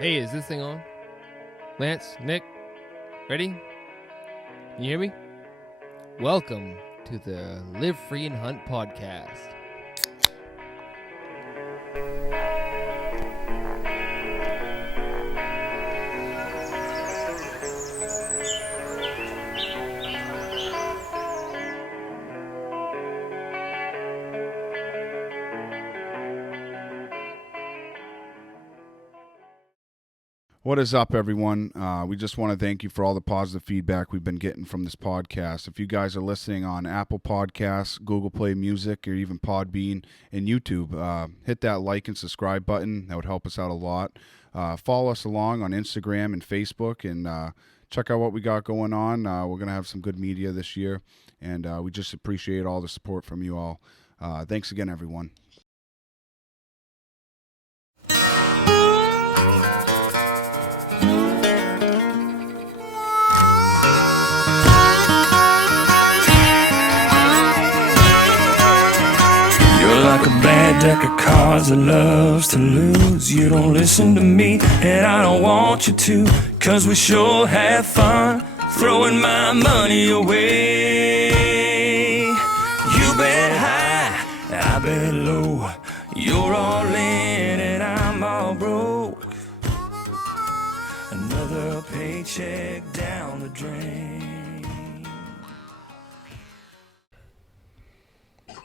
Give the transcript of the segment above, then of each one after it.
Hey, is this thing on? Lance, Nick, ready? Can you hear me? Welcome to the Live Free and Hunt podcast. What is up, everyone? We just want to thank you for all the positive feedback we've been getting from this podcast. If you guys are listening on Apple Podcasts, Google Play Music, or even Podbean and YouTube, hit that like and subscribe button. That would help us out a lot. Follow us along on Instagram and Facebook, and check out what we got going on. We're going to have some good media this year, and we just appreciate all the support from you all. Thanks again, everyone. Like a bad deck of cards that loves to lose. You don't listen to me, and I don't want you to, 'cause we sure have fun throwing my money away. You bet high, I bet low. You're all in and I'm all broke. Another paycheck down the drain.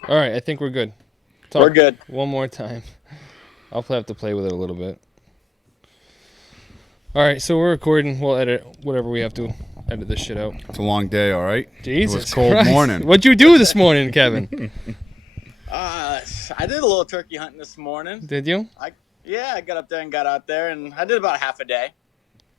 All right, I think we're good. We're good. One more time. I'll have to play with it a little bit. All right, so we're recording. We'll edit whatever we have to edit this shit out. It's a long day, all right? Jesus It was a cold Christ. morning. What'd you do this morning, Kevin? I did a little turkey hunting this morning. Did you? I got up there and got out there, and I did about half a day.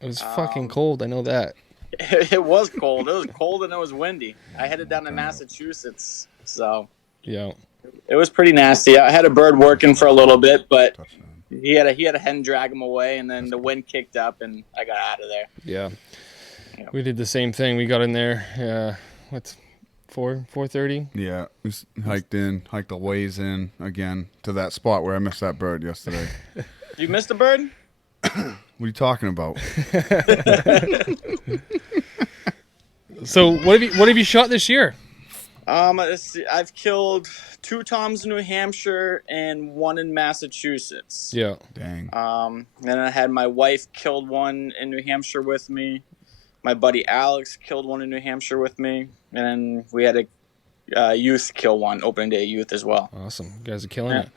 It was fucking cold. I know that. It was cold. It was cold and it was windy. I headed down to Massachusetts, so Yeah. it was pretty nasty. I had a bird working for a little bit, but he had a hen drag him away, and then the wind kicked up, and I got out of there. Yeah. We did the same thing. We got in there. What's 4:30? Yeah, we hiked a ways in again to that spot where I missed that bird yesterday. You missed a bird? What are you talking about? So what have you shot this year? I've killed 2 toms in New Hampshire and 1 in Massachusetts. Yeah. Dang. Then I had my wife killed 1 in New Hampshire with me. My buddy Alex killed 1 in New Hampshire with me. And then we had a youth kill 1, opening day youth as well. Awesome. You guys are killing it.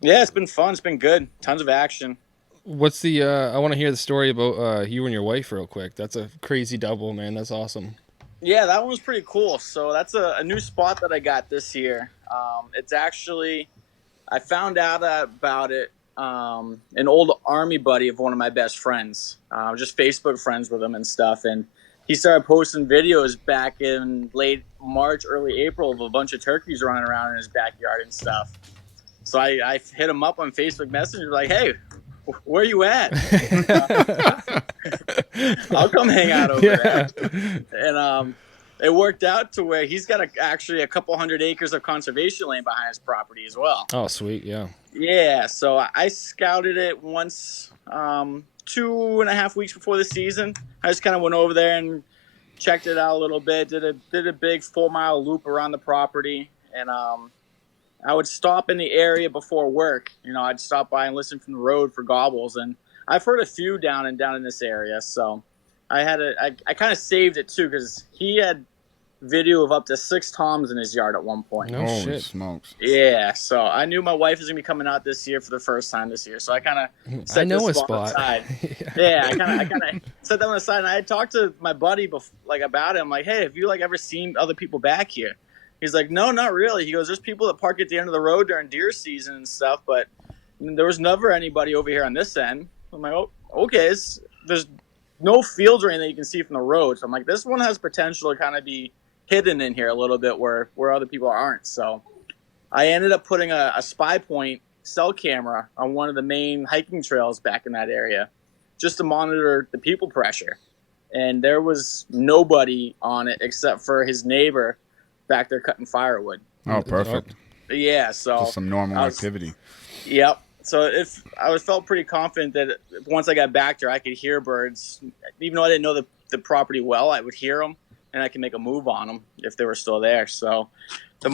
Yeah, it's been fun. It's been good. Tons of action. What's the I want to hear the story about you and your wife real quick. That's a crazy double, man. That's awesome. Yeah, that one was pretty cool. So that's a new spot that I got this year. It's actually, I found out about it, an old Army buddy of one of my best friends. Just Facebook friends with him and stuff. And he started posting videos back in late March, early April of a bunch of turkeys running around in his backyard and stuff. So I hit him up on Facebook Messenger like, hey, where you at? I'll come hang out over there. And it worked out to where he's got actually a couple hundred acres of conservation land behind his property as well. Oh, sweet. Yeah. Yeah, so I scouted it once 2.5 weeks before the season. I just kind of went over there and checked it out a little bit, did a big 4-mile loop around the property, and I would stop in the area before work. You know, I'd stop by and listen from the road for gobbles, and I've heard a few down in this area. So I kind of saved it too, because he had video of up to 6 toms in his yard at one point. No Holy shit. smokes. Yeah, so I knew my wife was gonna be coming out this year for the first time this year. So I kind of set know this a spot spot. aside. Yeah, I kind of set that one aside, and I had talked to my buddy about it. I'm like, hey, have you ever seen other people back here? He's like, no, not really. He goes, there's people that park at the end of the road during deer season and stuff, but there was never anybody over here on this end. I'm like, oh, okay. There's no fields or anything you can see from the road. So I'm like, this one has potential to kind of be hidden in here a little bit where other people aren't. So I ended up putting a spy point cell camera on one of the main hiking trails back in that area just to monitor the people pressure. And there was nobody on it except for his neighbor back there cutting firewood. Oh, perfect. Yeah, so Just some normal activity. Yep. So if I felt pretty confident that once I got back there, I could hear birds. Even though I didn't know the property well, I would hear them, and I could make a move on them if they were still there. So the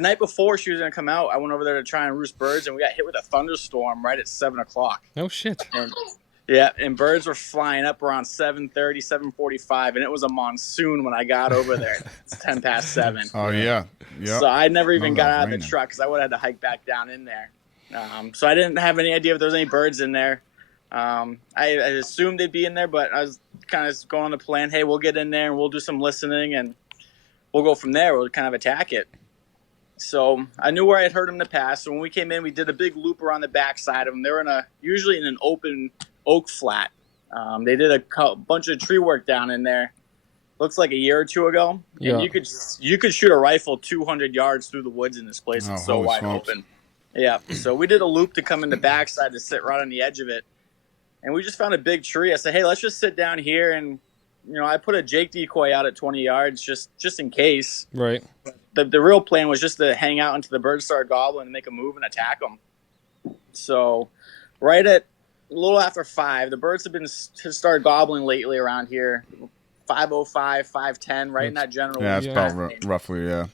night before she was going to come out, I went over there to try and roost birds, and we got hit with a thunderstorm right at 7 o'clock. Oh, shit. And birds were flying up around 7:30, 7:45, and it was a monsoon when I got over there. It's 10 past 7. Oh, yeah. So I never even got out of the truck because I would have had to hike back down in there. So I didn't have any idea if there was any birds in there. I assumed they'd be in there, but I was kind of going on the plan, hey, we'll get in there and we'll do some listening and we'll go from there. We'll kind of attack it. So I knew where I had heard them in the past. So when we came in, we did a big loop around the back side of them. They were usually in an open oak flat. They did a bunch of tree work down in there. Looks like a year or two ago. Yeah. And you could shoot a rifle 200 yards through the woods in this place. It's so wide open. Yeah, so we did a loop to come in the backside to sit right on the edge of it. And we just found a big tree. I said, hey, let's just sit down here. And, I put a Jake decoy out at 20 yards just in case. Right. The real plan was just to hang out until the birds started gobbling and make a move and attack them. So right at a little after 5, the birds have started gobbling lately around here. 5:05, 5:10, right in that general. Yeah, that's about roughly, yeah.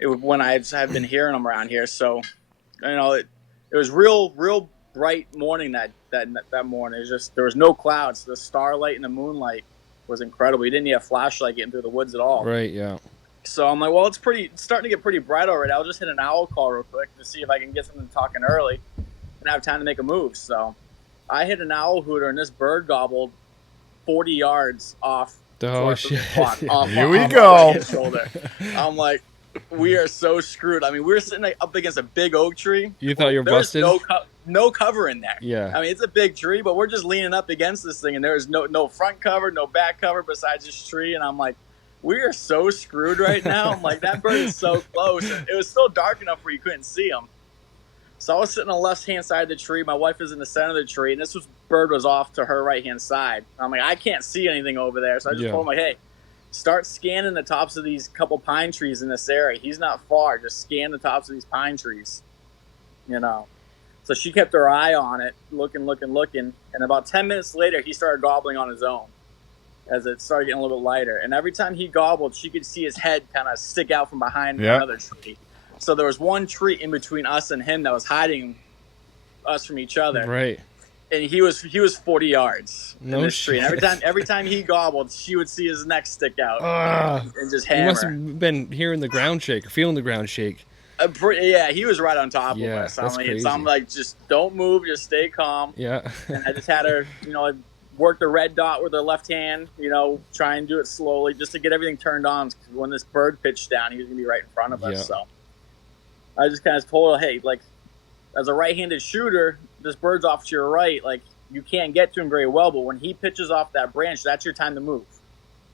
When I've been hearing them around here. So, it was real bright morning that morning. It was just, there was no clouds. The starlight and the moonlight was incredible. You didn't need a flashlight getting through the woods at all. Right, yeah. So I'm like, well, it's starting to get pretty bright already. I'll just hit an owl call real quick to see if I can get something talking early and have time to make a move. So I hit an owl hooter, and this bird gobbled 40 yards off. Oh, shit. Here we go. Shoulder. I'm like, we are so screwed. I mean, we were sitting up against a big oak tree. You thought you were busted? There's no cover in there. Yeah. I mean, it's a big tree, but we're just leaning up against this thing, and there's no front cover, no back cover besides this tree. And I'm like, we are so screwed right now. I'm like, that bird is so close. It was still dark enough where you couldn't see him. So I was sitting on the left-hand side of the tree. My wife is in the center of the tree, and this bird was off to her right-hand side. I'm like, I can't see anything over there. So I just told him, like, hey, start scanning the tops of these couple pine trees in this area. He's not far. Just scan the tops of these pine trees, So she kept her eye on it, looking. And about 10 minutes later, he started gobbling on his own as it started getting a little bit lighter. And every time he gobbled, she could see his head kind of stick out from behind another tree. So there was one tree in between us and him that was hiding us from each other. Right. And he was 40 yards in this tree. shit. And every time he gobbled, she would see his neck stick out and just hammer. You must have been hearing the ground shake, feeling the ground shake. Yeah, he was right on top of us. That's crazy. So I'm like, just don't move, just stay calm. Yeah. And I just had her, work the red dot with her left hand, try and do it slowly just to get everything turned on. Because when this bird pitched down, he was going to be right in front of us. So I just kind of told her, hey, like, as a right-handed shooter, this bird's off to your right. Like, you can't get to him very well, but when he pitches off that branch, that's your time to move.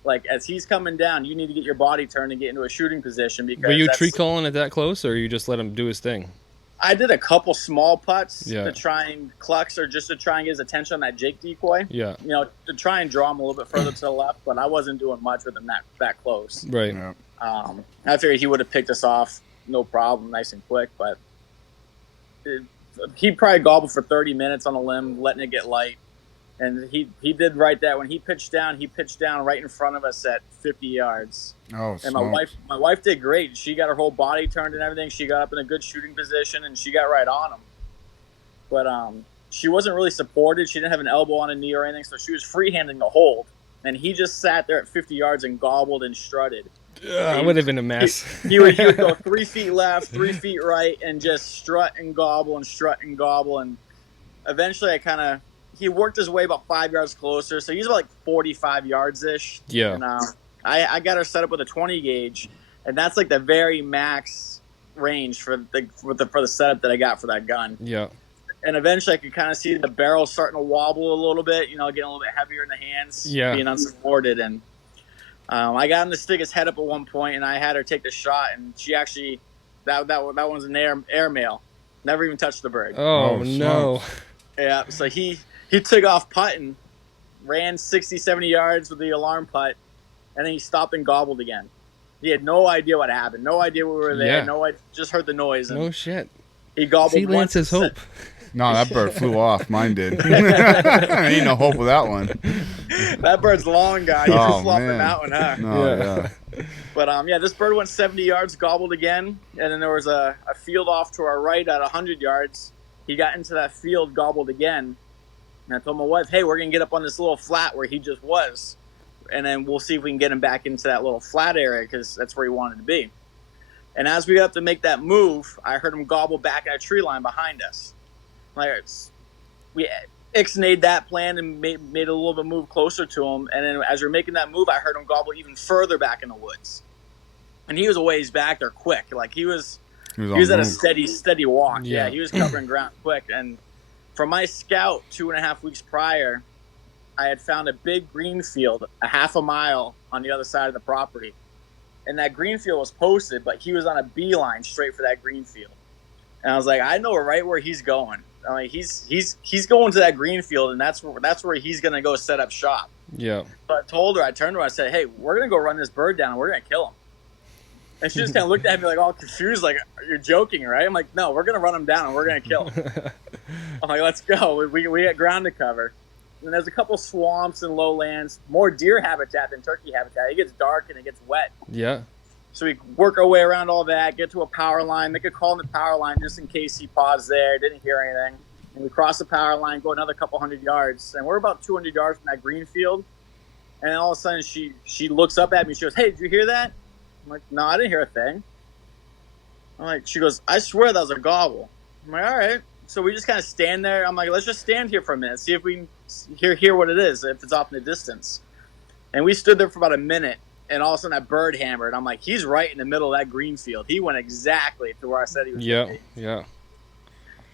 Like, as he's coming down, you need to get your body turned and get into a shooting position. Because were you tree calling it that close, or you just let him do his thing? I did a couple small putts to try and clucks, or just to try and get his attention on that Jake decoy. Yeah. To try and draw him a little bit further to the left, but I wasn't doing much with him that close. Right. Yeah. I figured he would have picked us off, no problem, nice and quick, but he probably gobbled for 30 minutes on a limb, letting it get light. And he did right that. When he pitched down right in front of us at 50 yards. Oh, and my wife did great. She got her whole body turned and everything. She got up in a good shooting position, and she got right on him. But she wasn't really supported. She didn't have an elbow on a knee or anything, so she was freehanding the hold. And he just sat there at 50 yards and gobbled and strutted. I would have been a mess. He would go 3 feet left, 3 feet right, and just strut and gobble. And eventually he worked his way about 5 yards closer. So he's about like 45 yards-ish. Yeah. And I got her set up with a 20 gauge, and that's like the very max range for the setup that I got for that gun. Yeah. And eventually I could kind of see the barrel starting to wobble a little bit, getting a little bit heavier in the hands, being unsupported. And I got him to stick his head up at one point, and I had her take the shot, and she actually, that one's an airmail. Never even touched the bird. Oh no. Yeah, so he took off putting, ran 60, 70 yards with the alarm putt, and then he stopped and gobbled again. He had no idea what happened, no idea we were there, just heard the noise. And no shit. He gobbled See Lance's hope. No, that bird flew off. Mine did. Ain't no hope with that one. That bird's long gone. You just flopping man. that one, huh? No, yeah. But this bird went 70 yards, gobbled again, and then there was a field off to our right at 100 yards. He got into that field, gobbled again, and I told my wife, "Hey, we're gonna get up on this little flat where he just was, and then we'll see if we can get him back into that little flat area because that's where he wanted to be." And as we got up to make that move, I heard him gobble back at a tree line behind us. We ixnayed that plan and made a little bit move closer to him. And then as we were making that move, I heard him gobble even further back in the woods. And he was a ways back there quick. Like he was at a steady walk. Yeah, he was covering ground quick. And from my scout 2.5 weeks prior, I had found a big green field a half a mile on the other side of the property. And that green field was posted, but he was on a beeline straight for that green field. And I was like, I know right where he's going. I mean, he's going to that green field, and that's where he's going to go set up shop. Yeah. So I turned to her, I said, "Hey, we're going to go run this bird down, and we're going to kill him." And she just kind of looked at me like all confused, like, "You're joking, right?" I'm like, "No, we're going to run him down, and we're going to kill him." I'm like, "Let's go." We got ground to cover. And there's a couple swamps and lowlands, more deer habitat than turkey habitat. It gets dark and it gets wet. Yeah. So we work our way around all that, get to a power line, make a call on the power line just in case he paused there, didn't hear anything. And we cross the power line, go another couple hundred yards. And we're about 200 yards from that green field. And then all of a sudden she looks up at me. She goes, "Hey, did you hear that?" I'm like, "No, I didn't hear a thing." She goes, "I swear that was a gobble." I'm like, "All right." So we just kind of stand there. I'm like, "Let's just stand here for a minute, see if we can hear what it is, if it's off in the distance." And we stood there for about a minute, and all of a sudden that bird hammered. I'm like, he's right in the middle of that green field. He went exactly to where I said he was going to be. Yeah.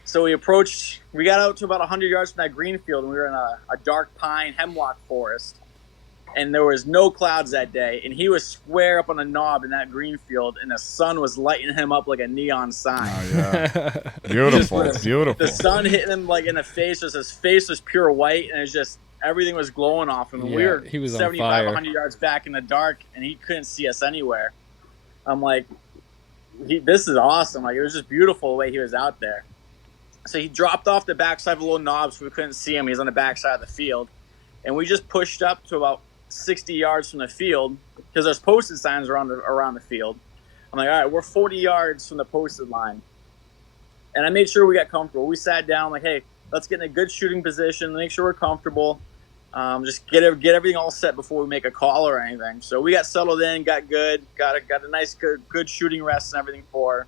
So we got out to about 100 yards from that green field, and we were in a dark pine hemlock forest. And there was no clouds that day, and he was square up on a knob in that green field, and the sun was lighting him up like a neon sign. Oh, yeah. Beautiful. The sun hitting him like in the face. His face was pure white, and it's just everything was glowing off him. And he was 75, 100 yards back in the dark, and he couldn't see us anywhere. I'm like, this is awesome. Like, it was just beautiful the way he was out there. So he dropped off the backside of a little knob so we couldn't see him. He was on the backside of the field. And we just pushed up to about 60 yards from the field because there's posted signs around the field. I'm like, all right, we're 40 yards from the posted line. And I made sure we got comfortable. We sat down like, hey, let's get in a good shooting position, make sure we're comfortable. Just get everything all set before we make a call or anything. So we got settled in, got good, got a nice, good shooting rest and everything for her.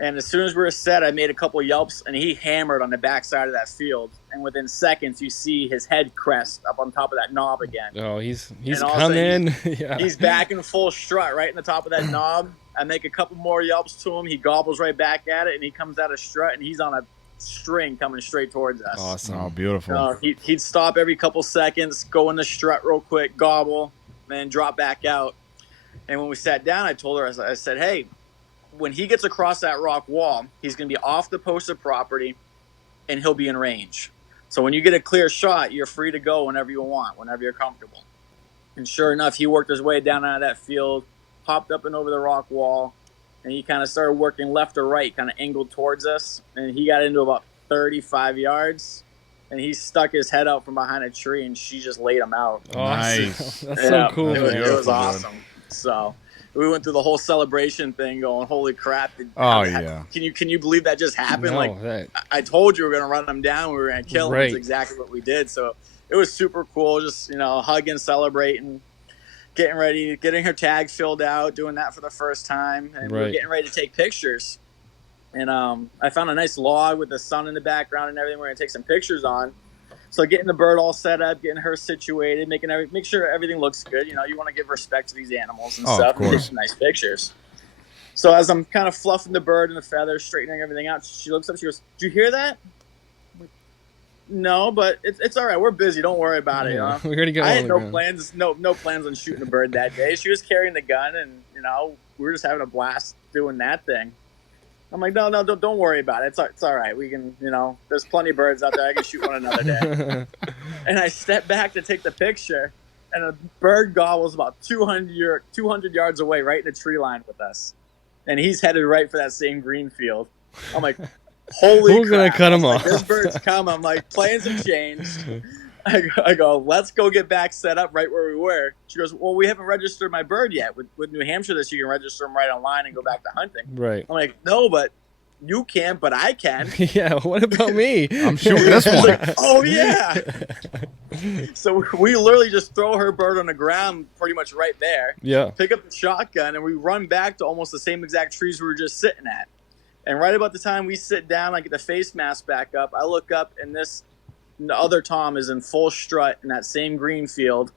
And as soon as we were set, I made a couple yelps, and he hammered on the backside of that field. And within seconds, you see his head crest up on top of that knob again. Oh, he's coming. Yeah. He's back in full strut right in the top of that knob. I make a couple more yelps to him. He gobbles right back at it, and he comes out of strut, and he's on a string coming straight towards us. Awesome. Oh, beautiful. He'd stop every couple seconds, go in the strut real quick, gobble, then drop back out. And when we sat down, I told her, I said, hey, when he gets across that rock wall, he's going to be off the posted property, and he'll be in range. So when you get a clear shot, you're free to go whenever you want, whenever you're comfortable. And sure enough, he worked his way down out of that field, popped up and over the rock wall, and he kind of started working left or right, kind of angled towards us. And he got into about 35 yards, and he stuck his head out from behind a tree, and she just laid him out. Awesome. Nice. That's so cool. It was awesome. So we went through the whole celebration thing going, holy crap. Yeah. Can you believe that just happened? No, I told you we were going to run him down. We were going to kill him. That's exactly what we did. So it was super cool. Just, hugging, celebrating, getting her tag filled out, doing that for the first time. And we were getting ready to take pictures. And I found a nice log with the sun in the background and everything we're going to take some pictures on. So getting the bird all set up, getting her situated, make sure everything looks good. You want to give respect to these animals and stuff and take some nice pictures. So as I'm kind of fluffing the bird and the feathers, straightening everything out, she looks up, she goes, "Did you hear that?" I'm like, "No, but it's all right. We're busy. Don't worry about it." We already got I had no plans on shooting the bird that day. She was carrying the gun, and we were just having a blast doing that thing. I'm like, no, don't worry about it. It's all right. We can, there's plenty of birds out there. I can shoot one another day. And I stepped back to take the picture, and a bird gobbles about 200 yards away, right in the tree line with us. And he's headed right for that same green field. I'm like, holy Who's gonna crap. cut him I'm off? like, this bird's come. I'm like, plans have changed. I go, let's go get back set up right where we were. She goes, well, we haven't registered my bird yet. With New Hampshire, this you can register them right online and go back to hunting. Right. I'm like, no, but you can't, but I can. Yeah, what about me? I'm shooting this She's one. like, oh, yeah. So we literally just throw her bird on the ground pretty much right there, Yeah. pick up the shotgun, and we run back to almost the same exact trees we were just sitting at. And right about the time we sit down, I get the face mask back up. I look up, and the other Tom is in full strut in that same green field,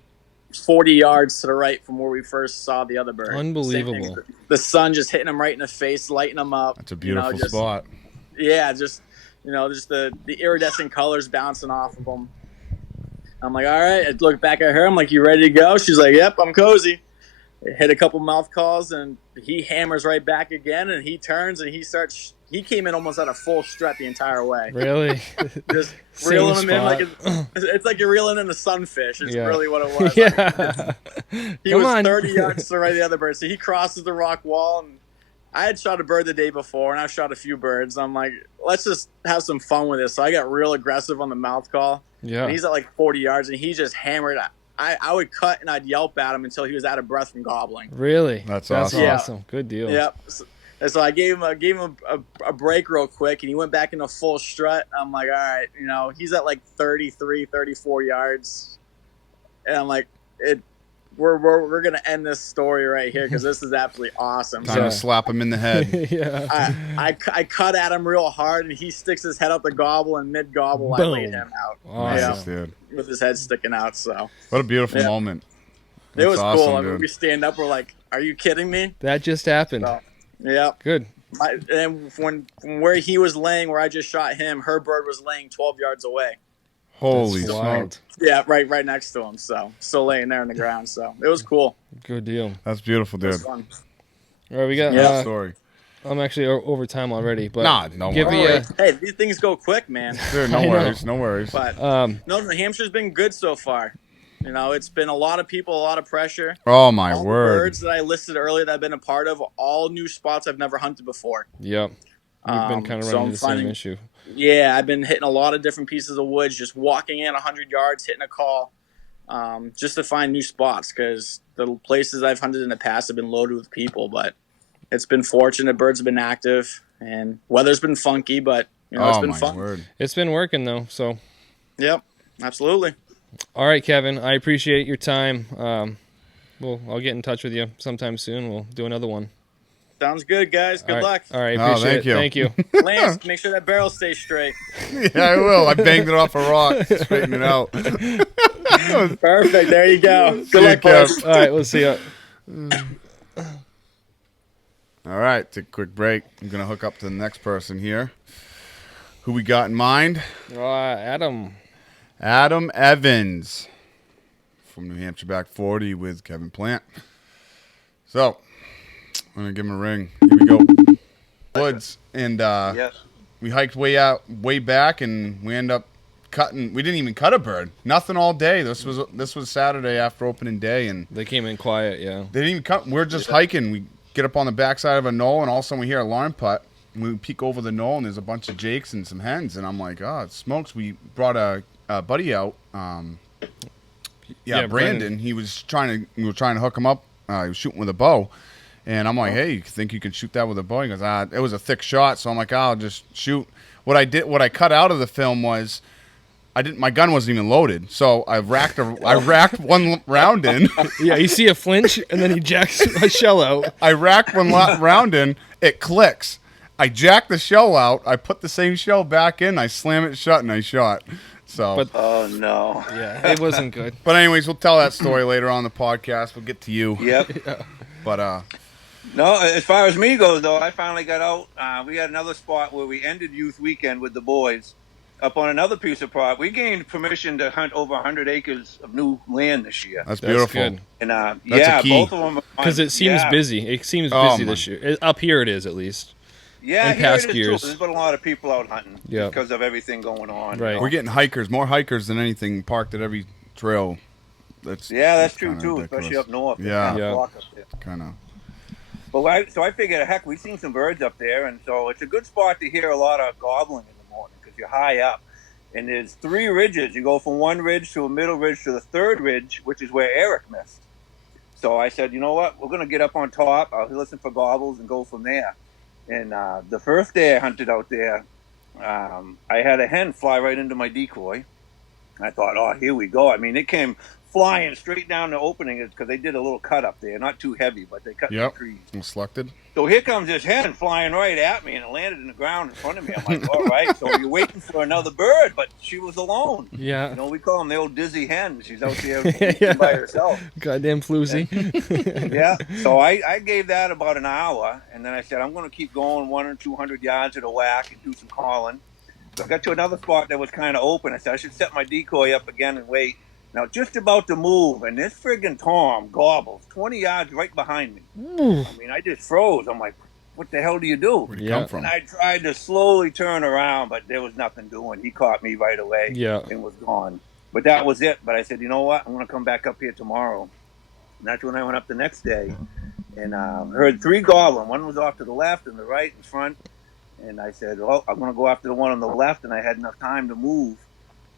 40 yards to the right from where we first saw the other bird. Unbelievable. The sun just hitting him right in the face, lighting him up. That's a beautiful just, spot. Yeah, just the iridescent colors bouncing off of him. I'm like, all right. I look back at her. I'm like, you ready to go? She's like, yep, I'm cozy. Hit a couple mouth calls, and he hammers right back again, and he turns, and he came in almost at a full strut the entire way. Really? Just Same reeling him in like spot. it's like you're reeling in a sunfish. It's Yeah. really what it was. Yeah. He Come was on. 30 yards to the right of the other bird. So he crosses the rock wall, and I had shot a bird the day before, and I've shot a few birds. I'm like, let's just have some fun with this. So I got real aggressive on the mouth call. Yeah. And he's at like 40 yards, and he just hammered. I would cut, and I'd yelp at him until he was out of breath from gobbling. Really? That's awesome. Yeah. awesome. Good deal. Yep. So I gave him a break real quick, and he went back into full strut. I'm like, all right, he's at like 33, 34 yards, and I'm like, we're gonna end this story right here because this is absolutely awesome. Time to slap him in the head. Yeah. I cut at him real hard, and he sticks his head up the gobble, and mid gobble I Boom. laid him out. Awesome. Nice, dude. With his head sticking out. So What a beautiful Yeah. moment. it was That's awesome, cool. I mean, dude. we stand up, we're like, are you kidding me? That just happened. So, yeah. Good. And from where he was laying, where I just shot him, her bird was laying 12 yards away. Holy That's smokes. wild. Yeah, right next to him. So still laying there on the ground. So it was cool. Good deal. That's beautiful, It dude. was fun. All right, we got. Yeah. Story. I'm actually over time already, but Nah, no give me worries. a. Hey, these things go quick, man. Dude, I no know. worries. No worries. But Um, no, New Hampshire's been good so far. It's been a lot of people, a lot of pressure. Oh, my All the word. birds that I listed earlier that I've been a part of, all new spots I've never hunted before. yep. We've been kind of So running I'm the same finding- issue. Yeah, I've been hitting a lot of different pieces of woods, just walking in 100 yards, hitting a call, just to find new spots because the places I've hunted in the past have been loaded with people. But it's been fortunate. Birds have been active, and weather's been funky, but it's Oh, been my fun. word. It's been working though. So, Yep, absolutely. all right, Kevin. I appreciate your time. I'll get in touch with you sometime soon. We'll do another one. Sounds good, guys. Good All right. luck. All right. Oh, Appreciate thank it. you. Thank you. Lance, make sure that barrel stays straight. Yeah, I will. I banged it off a rock. Straighten it out. Perfect. There you go. See Good you, luck, Kev. boys. All right. We'll see you. All right, take a quick break. I'm going to hook up to the next person here. Who we got in mind? Adam. Adam Evans from New Hampshire Back 40 with Kevin Plante. So, I'm going to give him a ring. Here we go. Woods. And Yes. we hiked way back, and we end up cutting. We didn't even cut a bird. Nothing all day. This was Saturday after opening day, and They came in quiet. Yeah. they didn't even cut. We're just hiking. We get up on the backside of a knoll, and all of a sudden we hear an alarm putt. And we peek over the knoll, and there's a bunch of jakes and some hens. And I'm like, oh, smokes. We brought a buddy out. Yeah, Brandon. We were trying to hook him up. He was shooting with a bow. And I'm like, hey, you think you can shoot that with a bow? He goes, it was a thick shot. So I'm like, I'll just shoot. What I cut out of the film was, my gun wasn't even loaded. So I racked one round in. Yeah. You see a flinch, and then he jacks a shell out. I racked one round in. It clicks. I jack the shell out. I put the same shell back in. I slam it shut, and I shot. So, But- Oh no. Yeah. It wasn't good. but anyways, we'll tell that story later on the podcast. We'll get to you. Yep. But No, as far as me goes, though, I finally got out. We had another spot where we ended youth weekend with the boys up on another piece of property. We gained permission to hunt over 100 acres of new land this year. that's That's beautiful. good. And a yeah, key. both of them. Because it seems busy. It seems Oh, busy my. this year. Up here it is, at least. Yeah, in here past it is, years. too. There's been a lot of people out hunting Yeah. because of everything going on. Right. We're getting more hikers than anything parked at every trail. That's Yeah, that's true kinda too, ridiculous. especially up north. Yeah. Yeah. Block up there. Kind of. But so I figured, heck, we've seen some birds up there, and so it's a good spot to hear a lot of gobbling in the morning because you're high up. And there's 3 ridges. You go from one ridge to a middle ridge to the third ridge, which is where Eric missed. So I said, you know what? We're going to get up on top. I'll listen for gobbles and go from there. And the first day I hunted out there, I had a hen fly right into my decoy. I thought, oh, here we go. I mean, it came flying straight down the opening because they did a little cut up there. Not too heavy, but they cut the trees. Selected. So here comes this hen flying right at me, and it landed in the ground in front of me. I'm like, all right. So you're waiting for another bird, but she was alone. Yeah. You know, we call them the old dizzy hen. She's out there by herself. Goddamn floozy. Yeah. So I gave that about an hour, and then I said, I'm going to keep going 100 or 200 yards at a whack and do some calling. So I got to another spot that was kind of open. I said, I should set my decoy up again and wait. Now, just about to move, and this friggin' Tom gobbles 20 yards right behind me. I mean, I just froze. I'm like, what the hell do you do? Where'd you come from? And I tried to slowly turn around, but there was nothing doing. He caught me right away and was gone. But that was it. But I said, you know what? I'm going to come back up here tomorrow. And that's when I went up the next day and heard 3 gobbling. One was off to the left and the right and front. And I said, well, I'm going to go after the one on the left, and I had enough time to move.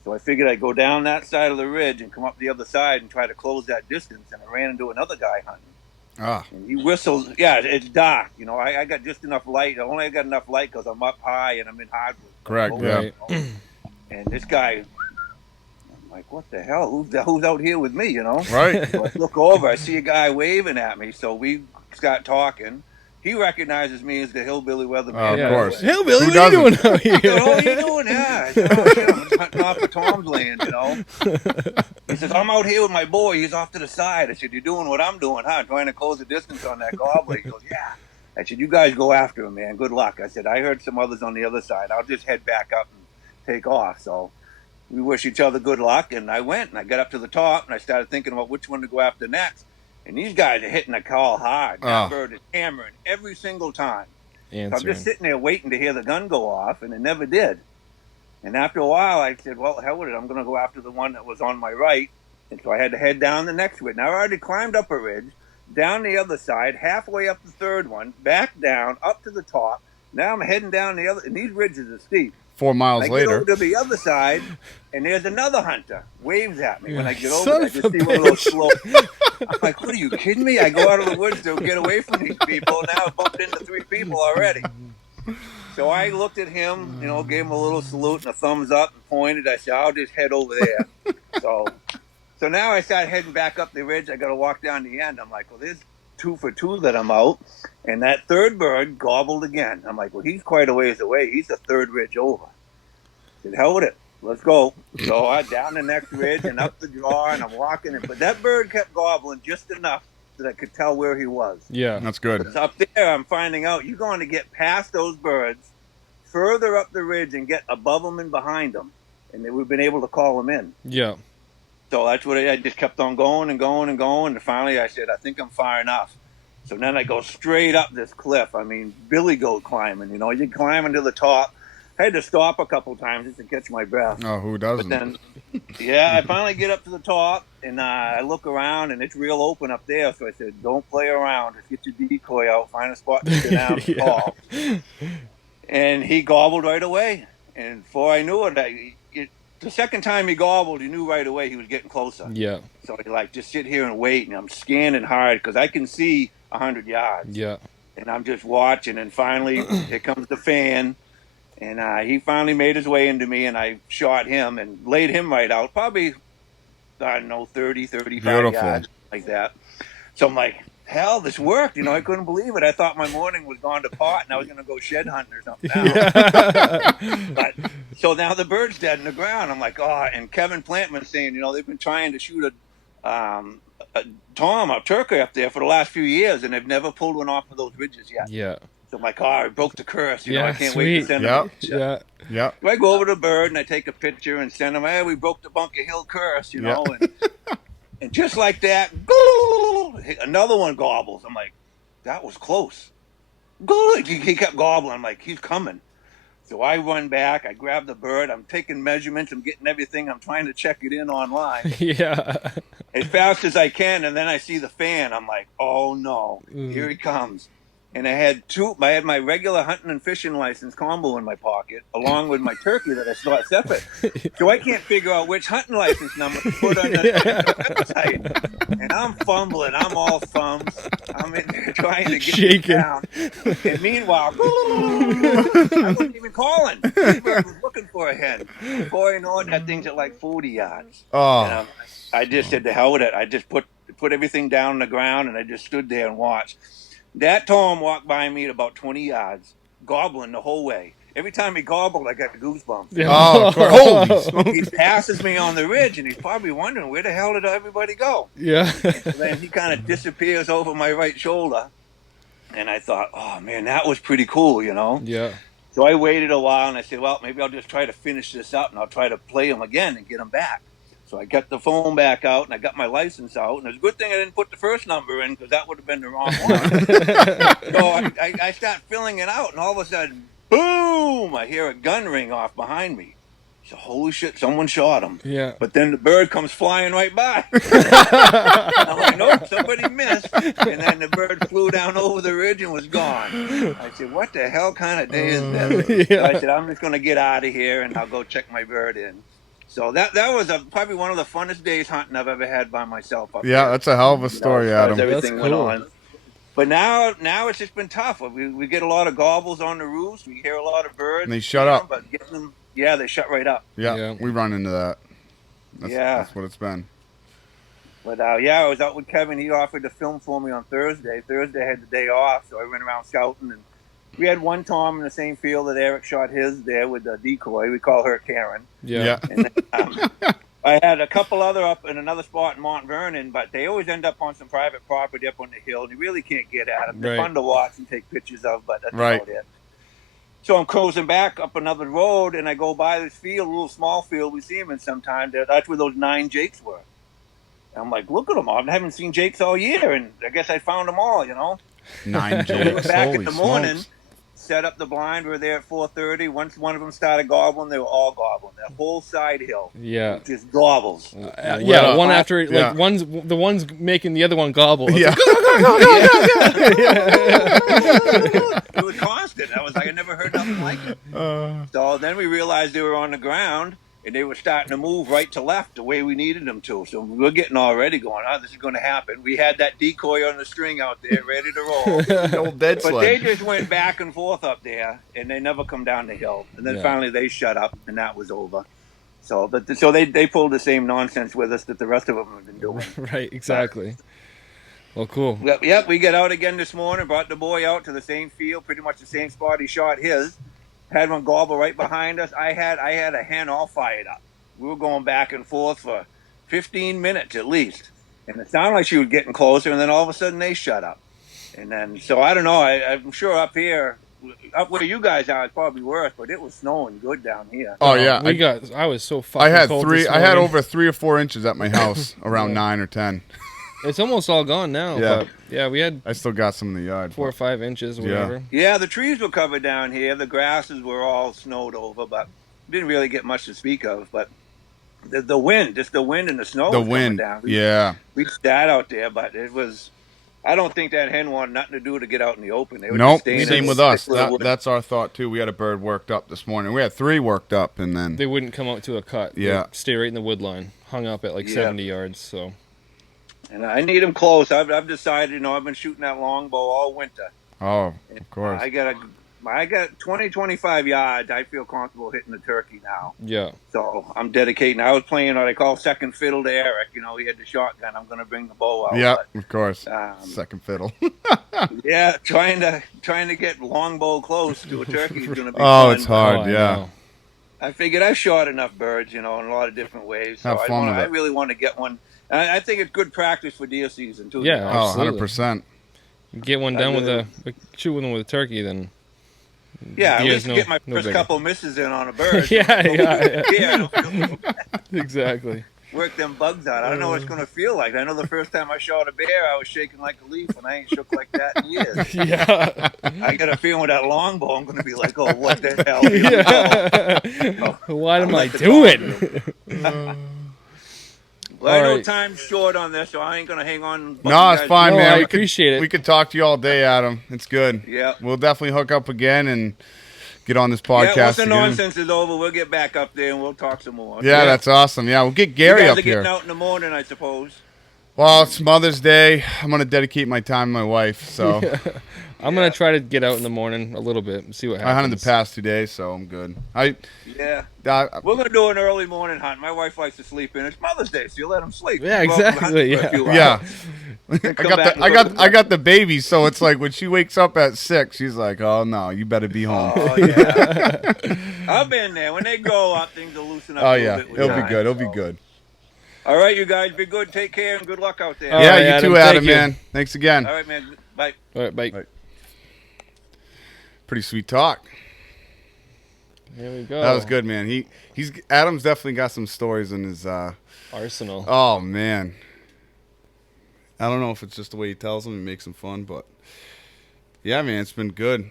So I figured I'd go down that side of the ridge and come up the other side and try to close that distance. And I ran into another guy hunting. And he whistles. Yeah, it's dark. You know, I got just enough light. I only got enough light because I'm up high and I'm in hardwood. Correct, right. And this guy, I'm like, what the hell? Who's out here with me, you know? Right. So I look over. I see a guy waving at me. So we start talking. He recognizes me as the hillbilly weatherman. Of course. Hillbilly, Who what are you doesn't? doing out here? What are you doing? Yeah. I said, oh, shit, I'm hunting off of Tom's land, you know. He says, I'm out here with my boy. He's off to the side. I said, you're doing what I'm doing, huh? Trying to close the distance on that gobbler. He goes, yeah. I said, you guys go after him, man. Good luck. I said, I heard some others on the other side. I'll just head back up and take off. So we wish each other good luck. And I went, and I got up to the top, and I started thinking about which one to go after next. And these guys are hitting the call hard. That bird is hammering every single time. So I'm just sitting there waiting to hear the gun go off, and it never did. And after a while, I said, well, hell with it. I'm going to go after the one that was on my right. And so I had to head down the next ridge. Now, I already climbed up a ridge, down the other side, halfway up the third one, back down, up to the top. Now I'm heading down the other, and these ridges are steep. 4 miles I later. get over to the other side, and there's another hunter. Waves at me. When I get over, Son I of just a see one little slope. I'm like, what are you kidding me? I go out of the woods to get away from these people. Now I've bumped into 3 people already. So I looked at him, you know, gave him a little salute and a thumbs up and pointed. I said, I'll just head over there. So now I start heading back up the ridge. I got to walk down the end. I'm like, well, there's 2 for 2 that I'm out. And that third bird gobbled again. I'm like, well, he's quite a ways away. He's the third ridge over. I said, hell with it. Let's go. So I down the next ridge and up the draw, and I'm walking it. But that bird kept gobbling just enough that I could tell where he was. Yeah. That's good. So up there, I'm finding out you're going to get past those birds, further up the ridge, and get above them and behind them. And then we've been able to call them in. Yeah. So that's what I just kept on going and going and going. And finally I said, I think I'm far enough. So then I go straight up this cliff. I mean, billy goat climbing, you know, you're climbing to the top. I had to stop a couple times just to catch my breath. Oh, who doesn't? But then, yeah, I finally get up to the top, and I look around, and it's real open up there. So I said, don't play around. Just get your decoy out, find a spot to sit down and call. And he gobbled right away. And before I knew it, the second time he gobbled, you knew right away he was getting closer. Yeah. So I like, just sit here and wait, and I'm scanning hard because I can see 100 yards. Yeah. And I'm just watching, and finally, here comes the fan. And he finally made his way into me, and I shot him and laid him right out, probably, I don't know, 30, 35 yards, like that. So I'm like, hell, this worked. You know, I couldn't believe it. I thought my morning was gone to pot, and I was going to go shed hunting or something. But, so now the bird's dead in the ground. I'm like, oh, and Kevin Plantman's saying, you know, they've been trying to shoot a turkey up there for the last few years, and they've never pulled one off of those ridges yet. Yeah. So I'm like, oh, I broke the curse. You know, I can't wait to send him a picture. Yeah. Yeah. So I go over to the bird and I take a picture and send him, hey, we broke the Bunker Hill curse, you know. And just like that, another one gobbles. I'm like, that was close. He kept gobbling. I'm like, he's coming. So I run back. I grab the bird. I'm taking measurements. I'm getting everything. I'm trying to check it in online. Yeah. As fast as I can. And then I see the fan. I'm like, oh, no. Here he comes. and I had my regular hunting and fishing license combo in my pocket, along with my turkey that I saw separate. So I can't figure out which hunting license number to put on the website. And I'm fumbling. I'm all thumbs. I'm in there trying to get Shaking. it down. And meanwhile, I wasn't even calling. This bird was looking for a hen. Before I know it, that thing's at like 40 yards. Oh. And I just said, to hell with it. I just put everything down on the ground, and I just stood there and watched. That Tom walked by me at about 20 yards, gobbling the whole way. Every time he gobbled, I got goosebumps. Yeah. Oh, holy smokes. He passes me on the ridge, and he's probably wondering, where the hell did everybody go? Yeah. And then he kind of disappears over my right shoulder. And I thought, oh, man, that was pretty cool, you know? Yeah. So I waited a while, and I said, well, maybe I'll just try to finish this up, and I'll try to play him again and get him back. So I got the phone back out, and I got my license out. And it's a good thing I didn't put the first number in, because that would have been the wrong one. So I start filling it out, and all of a sudden, boom! I hear a gun ring off behind me. So holy shit, someone shot him. Yeah. But then the bird comes flying right by. I'm like, nope, somebody missed. And then the bird flew down over the ridge and was gone. I said, what the hell kind of day is this? Yeah. So I said, I'm just going to get out of here, and I'll go check my bird in. So that was probably one of the funnest days hunting I've ever had by myself. Yeah, that's a hell of a story, Adam. Everything That's went cool. on. But now it's just been tough. We get a lot of gobbles on the roost. We hear a lot of birds. And they shut up. But getting them, yeah, they shut right up. Yeah, we run into that. That's what it's been. But I was out with Kevin. He offered to film for me on Thursday. Thursday I had the day off, so I went around scouting. And we had one Tom in the same field that Eric shot his there with the decoy. We call her Karen. Yeah. And then, I had a couple other up in another spot in Mount Vernon, but they always end up on some private property up on the hill, and you really can't get at them. They're Right. fun to watch and take pictures of, but that's Right. about it. So I'm cruising back up another road, and I go by this field, a little small field. We see them in sometime. That's where those 9 jakes were. And I'm like, look at them. I haven't seen jakes all year, and I guess I found them all, you know. 9 So we were jakes. back Holy in the morning, smokes. set up the blind. We were there at 4:30. Once one of them started gobbling, they were all gobbling. That whole side hill Yeah. just gobbles. Yeah, one after Yeah. like the one's making the other one gobble. It's Yeah. It was constant. I was like, I never heard nothing like it. So then we realized they were on the ground, and they were starting to move right to left the way we needed them to. So we were getting already going, this is going to happen. We had that decoy on the string out there ready to roll. The old dead But they sled. just went back and forth up there, and they never come down the hill. And then Yeah. finally they shut up, and that was over. So they pulled the same nonsense with us that the rest of them have been doing. Right, exactly. Well, cool. Yep, we get out again this morning, brought the boy out to the same field, pretty much the same spot he shot his. Had one gobble right behind us. I had a hen all fired up. We were going back and forth for 15 minutes at least. And it sounded like she was getting closer, and then all of a sudden they shut up. And then, so I don't know, I'm sure up here, up where you guys are, it's probably worse, but it was snowing good down here. Oh, yeah. I was so fucking I had cold 3. this I had morning. over 3 or 4 inches at my house, around 9 or 10. It's almost all gone now. Yeah. But yeah, we had I still got some in the yard. 4 or 5 inches, or Yeah. whatever. Yeah, the trees were covered down here. The grasses were all snowed over, but didn't really get much to speak of. But the wind, just the wind and the snow The was coming wind. down. Yeah. We sat out there, but it was. I don't think that hen wanted nothing to do to get out in the open. They were Nope. just staying in Same the with us. thick little wood. That's our thought, too. We had a bird worked up this morning. We had 3 worked up, and then... They wouldn't come out to a cut. Yeah. They'd stay right in the wood line, hung up at like Yeah. 70 yards. So And I need them close. I've decided, I've been shooting that longbow all winter. Oh, of course. I got 20, 25 yards. I feel comfortable hitting the turkey now. yeah, So I'm dedicating. I was playing what I call second fiddle to Eric. He had the shotgun. I'm going to bring the bow out. Yeah, But, of course. um, Second fiddle. yeah, trying to get longbow close to a turkey is going to be Oh, fun. it's hard. Oh, I yeah. know. I figured I shot enough birds, in a lot of different ways. So Have fun with I it. really want to get one. I think it's good practice for deer season too. Yeah. Oh, Absolutely. 100%. Get one I done with really- shoot one with a turkey, then Yeah, at Deer's least no- get my no first bigger. couple misses in on a bird. Yeah, yeah. Yeah, I don't feel so bad. exactly. Work them bugs out. I don't know what it's going to feel like. I know the first time I shot a bear, I was shaking like a leaf, and I ain't shook like that in years. Yeah. I got a feeling with that longbow, I'm going to be like, oh, what the hell? Here we go. What am I like the doing? Well, I know right. time's short on this, so I ain't gonna hang on. No, it's fine, No, man. I We appreciate it. We could talk to you all day, Adam. It's good. Yeah. We'll definitely hook up again and get on this Yeah, podcast once the again. nonsense is over, we'll get back up there and we'll talk some more. Yeah, that's awesome. Yeah, we'll get You Gary guys up are getting here. out in the morning, I suppose. Well, it's Mother's Day. I'm gonna dedicate my time to my wife. So I'm gonna try to get out in the morning a little bit and see what happens. I hunted the past 2 days, so I'm good. Yeah. We're going to do an early morning hunt. My wife likes to sleep in. It's Mother's Day, so you let them sleep. Yeah, You go out and exactly, hunt for a few Yeah. hours. I got the baby, so it's like when she wakes up at 6, she's like, "Oh no, you better be home." Oh, yeah. I've been there. When they grow up, things will loosen up Oh a little yeah, bit. with it'll be time, good. It'll so. be good. All right, you guys. Be good. Take care, and good luck out there. All Yeah, right, you Adam, too, thank Adam, you. man. Thanks again. All right, man. Bye. All right, bye. Bye. Pretty sweet talk. Here we go. That was good, man. He's Adam's definitely got some stories in his Arsenal. Oh man. I don't know if it's just the way he tells them, he makes them fun, but yeah, man, it's been good.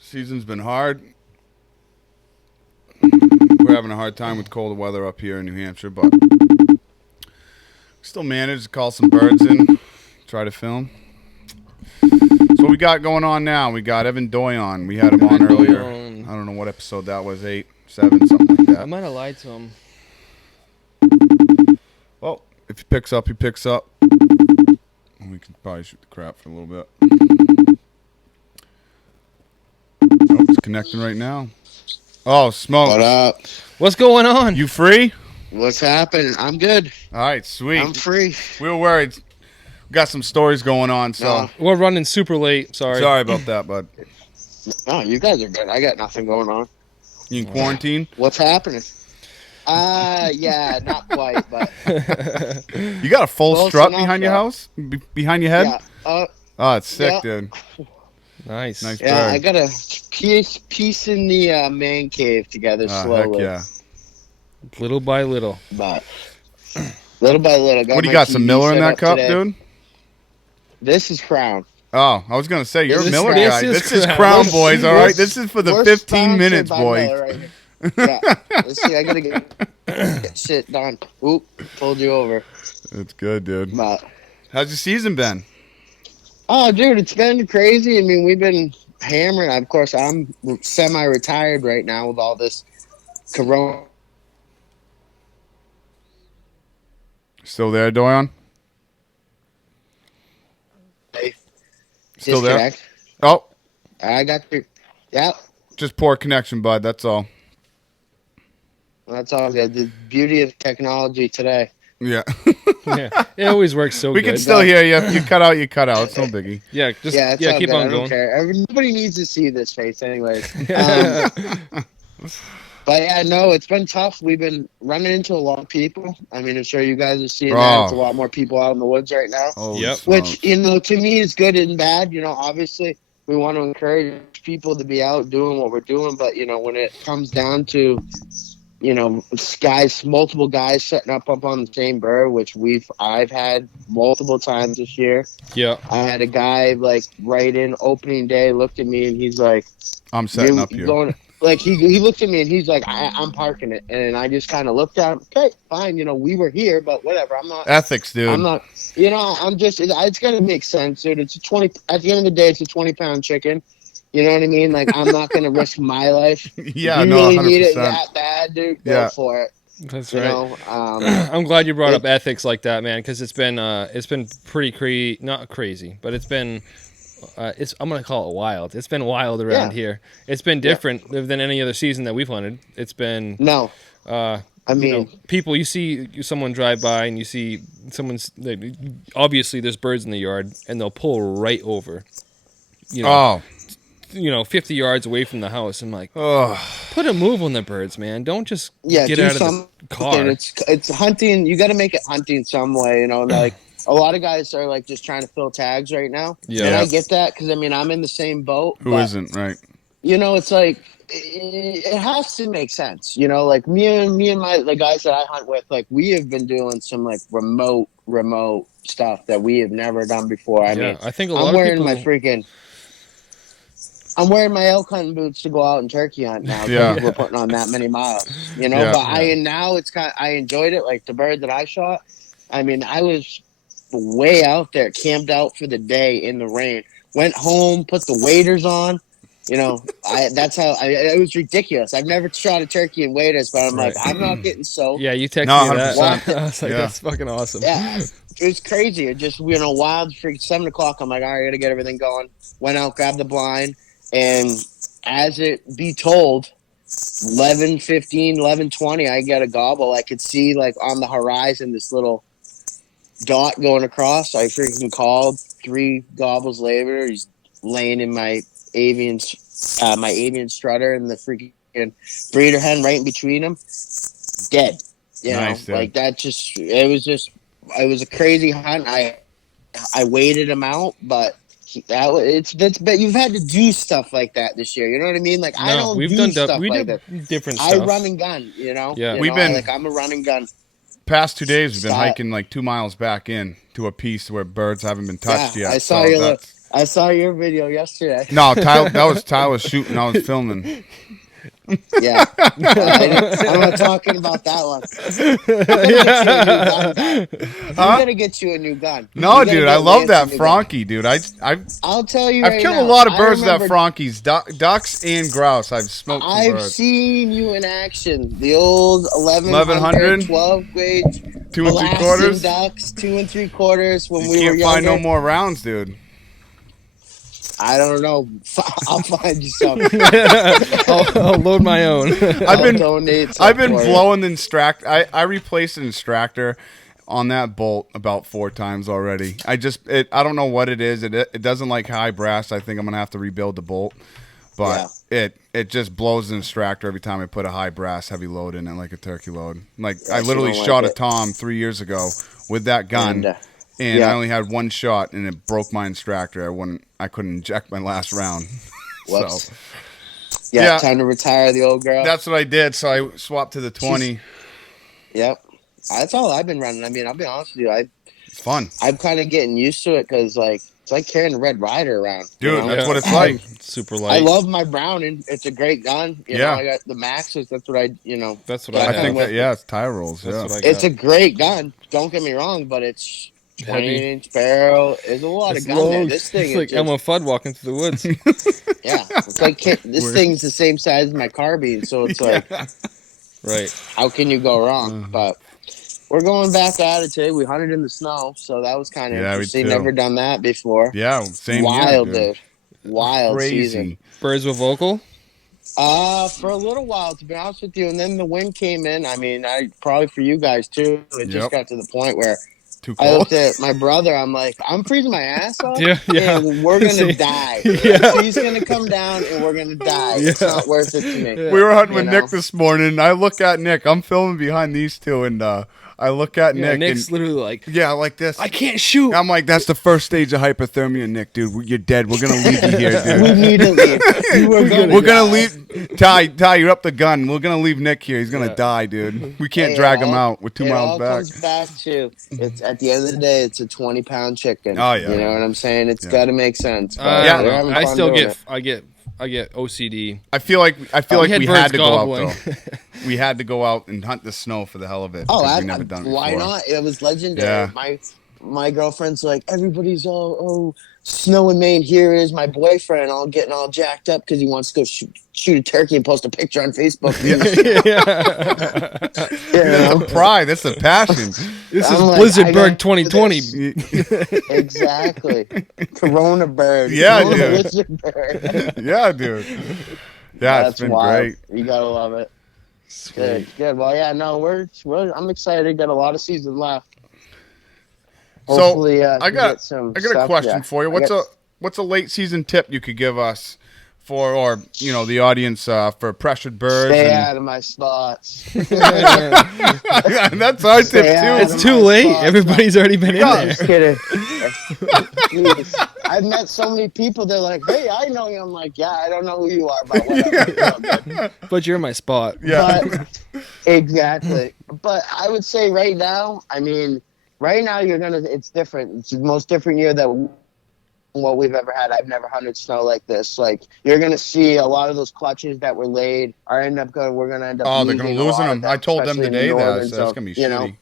Season's been hard. We're having a hard time with colder weather up here in New Hampshire, but still managed to call some birds in, try to film. So what we got going on now? We got Evan Doyon. We had him on earlier. Doyon. I don't know what episode that was, 8, 7, something like I that. might have lied to him. Well, if he picks up, he picks up. We can probably shoot the crap for a little bit. Oh, it's connecting right now. Oh, smoke. What up? What's going on? You free? What's happening? I'm good. All right, sweet. I'm free. We were worried. We got some stories going on, so No. We're running super late. Sorry. sorry about that, bud. No, you guys are good. I got nothing going on. You in quarantine? What's happening? Yeah, not quite, but You got a full Close strut enough, behind your yeah. house? Behind your head? yeah. Oh, it's sick, Yeah. dude. Nice. Nice. Yeah, bird. I got a piece in the man cave together Heck slowly, yeah. Little by little. but little by little. What do you my got, some TV Miller in set that up cup, today. dude? This is Crown. Oh, I was going to say, you're a This- Miller this guy. is This is Crown. Crown, We're- boys, all we're- right? This is for the we're 15 sponsored minutes, by boys. Miller right here. Yeah, let's see. I gotta get shit done. Oop, pulled you over. It's good, dude. But How's your season been? oh, dude, it's been crazy. I mean, we've been hammering. Of course, I'm semi-retired right now with all this corona. Still there, Doyon? Still there? Disconnect. Oh, I got you. Yep, just poor connection, bud. That's all. that's all good. The beauty of technology today. Yeah. Yeah. It always works so We good. can still hear you. You cut out, you cut out. It's no biggie. Yeah, just Yeah, it's all keep good. on I don't going. care. Nobody needs to see this face, anyways. But yeah, no, it's been tough. We've been running into a lot of people. I mean, I'm sure you guys are seeing that. It's a lot more people out in the woods right now. Holy Yep. smokes. Which, to me is good and bad. Obviously we want to encourage people to be out doing what we're doing. But, when it comes down to, multiple guys setting up on the same bird, which I've had multiple times this year. Yeah. I had a guy right in opening day looked at me and he's like, I'm setting "You up here. going?" Like he looked at me and he's like, I'm parking it, and I just kind of looked at him. Okay, fine. We were here, but whatever. I'm not. Ethics, dude. I'm not. I'm just. It's got to make sense, dude. It's a 20. At the end of the day, it's a 20-pound chicken. You know what I mean? Like, I'm not gonna risk my life. Yeah, you no, really 100%. need it that bad, dude. Go Yeah. for it. That's You right. know. I'm glad you brought up ethics like that, man, because it's been pretty not crazy, but it's been I'm gonna call it wild. It's been wild around Yeah. here. It's been different than any other season that we've hunted. It's been No. I mean, people. You see someone drive by and you see someone's obviously there's birds in the yard and they'll pull right over. Oh. 50 yards away from the house. I'm like, Oh. put a move on the birds, man. Don't just yeah, get do out of something. the car. It's hunting. You got to make it hunting some way. Like a lot of guys are just trying to fill tags right now. Yeah. And I get that because I'm in the same boat. Who but, isn't, right? It's like it has to make sense. Like me and the guys that I hunt with, we have been doing some remote stuff that we have never done before. I mean, I think a lot I'm of wearing people. I'm wearing my elk hunting boots to go out and turkey hunt now. Yeah. We're putting on that many miles, Yeah. But now it's I enjoyed it. Like the bird that I shot, I mean, I was way out there, camped out for the day in the rain. Went home, put the waders on. You know, it was ridiculous. I've never shot a turkey in waders, but I'm like, I'm not getting soaked. Yeah, you texted No, me that. 100%. I was like, Yeah. that's fucking awesome. Yeah, it was crazy. It just, wild freak. 7 o'clock, I'm like, all right, I got to get everything going. Went out, grabbed the blind, and as it be told, 11:15, 11:20, I get a gobble. I could see, like, on the horizon, this little dot going across. I freaking called. 3 gobbles later, he's laying in my avian strutter and the freaking breeder hen right in between them, dead. You Nice, know, dude. like that. It was a crazy hunt. I waited him out, but but you've had to do stuff like that this year. You know what I mean? Like I don't we've do done stuff we like do that. different I stuff. run and gun. You know. Yeah. You We've know, been- I'm a run and gun. Past 2 days, we've been So- hiking like 2 miles back in to a piece where birds haven't been touched Yeah, yet. I saw so your that's- I saw your video yesterday. No, that was Tyler shooting. I was filming. Yeah, I'm not talking about that one. I'm gonna get you a new gun. No, You gotta dude, get I love Lance that a new gun. Frankie, dude. I'll tell you I've right killed now, a lot of I birds with that remember- Frankie's, ducks and grouse. I've smoked some I've birds. seen you in action. The old 1100? 12 gauge 2 and blasting 3/4. ducks, 2 3/4 when You we were can't younger. find no more rounds, dude. I don't know. I'll find you some. I'll load my own. I'll donate some I've been for you. blowing the extractor. I replaced an extractor on that bolt about 4 times already. I don't know what it is. It doesn't like high brass. I think I'm gonna have to rebuild the bolt. But it just blows the extractor every time I put a high brass heavy load in it, like a turkey load. Like I Yes, literally you don't shot like a tom 3 years ago with that gun. And yeah. I only had 1 shot, and it broke my extractor. I couldn't inject my last round. Whoops. So Yeah, Yeah. time to retire the old girl. that's what I did. So I swapped to the 20. Yep. That's all I've been running. I mean, I'll be honest with you. It's fun, I'm kind of getting used to it because, like, it's like carrying a Red Rider around. you dude. know? That's what it's like. Super I light. love my Browning. It's a great gun. You know, I got the Maxes. That's what That's what Yeah, I I have. think that it's tie rolls. That's Yeah. what I got. It's a great gun. Don't get me wrong, but it's 20-inch barrel. There's a lot It's of gun there. long. This thing It's is like just, Elmer Fudd walking through the woods. yeah. It's like this thing's the same size as my carbine, so it's like, Right. how can you go wrong? But we're going back at it today. We hunted in the snow, so that was kind of Yeah, we interesting. too. Never done that before. Yeah, same Wild, here, dude. Wild season. Crazy. Birds were vocal. For a little while, to be honest with you, and then the wind came in. I mean, probably for you guys too. It just Yep. got to the point where Too I cold. looked at my brother. I'm like, I'm freezing my ass off. Yeah. And we're gonna See? die. Yeah. He's gonna come down, and we're gonna die. It's Yeah. not worth it to me. We were hunting You with know? Nick this morning. I look at Nick. I'm filming behind these two, and I look at Yeah, Nick. Nick's and, literally like, yeah, like this. I can't shoot. I'm like, that's the first stage of hypothermia, Nick, dude. You're dead. We're gonna leave you here, We dude. need to leave. We're gonna We're gonna die. leave. Ty, you're up the gun. We're gonna leave Nick here. He's gonna Yeah. die, dude. We can't Hey, drag it him all- out. We're 2 it miles all back. comes back to it's at the end of the day, it's a 20-pound chicken. Oh, yeah. You know what I'm saying? It's Yeah. got to make sense. But I Yeah. don't we're know. having I fun still doing get it. I get OCD. I feel like We we had had birds to go out gobbling. though. We had to go out and hunt the snow for the hell of it. Oh, 'cause we never done it why before. not? It was legendary. Yeah. My girlfriend's like, everybody's all snow in Maine. Here is my boyfriend all getting all jacked up because he wants to go shoot a turkey and post a picture on Facebook. You know? That's a pride. That's a passion. This I'm is like, Blizzard I Bird got 2020. Exactly. Corona bird. Yeah, Corona dude. lizard bird. Yeah, dude. Yeah, That's it's been wild. great. You gotta love it. Good, good. Well, yeah, no, I'm excited. Got a lot of season left. So, Hopefully, I can got get some a stuff, question yeah. for you. I got- What's a late season tip you could give us for, or the audience for pressured birds? Stay and- out of my spots. That's our tip Stay out too. of It's too my late. spot. Everybody's already been in there. Just kidding. Jeez. I've met so many people. They're like, "Hey, I know you." I'm like, "Yeah, I don't know who you are, but whatever." But you're in my spot. Yeah. But, exactly. But I would say right now, it's different. It's the most different year that what we've ever had. I've never hunted snow like this. Like, you're gonna see a lot of those clutches that were laid we're gonna end up Oh, they're gonna losing a losing lot of them. I told them especially in the today that northern so that's zone, gonna be you know? shitty.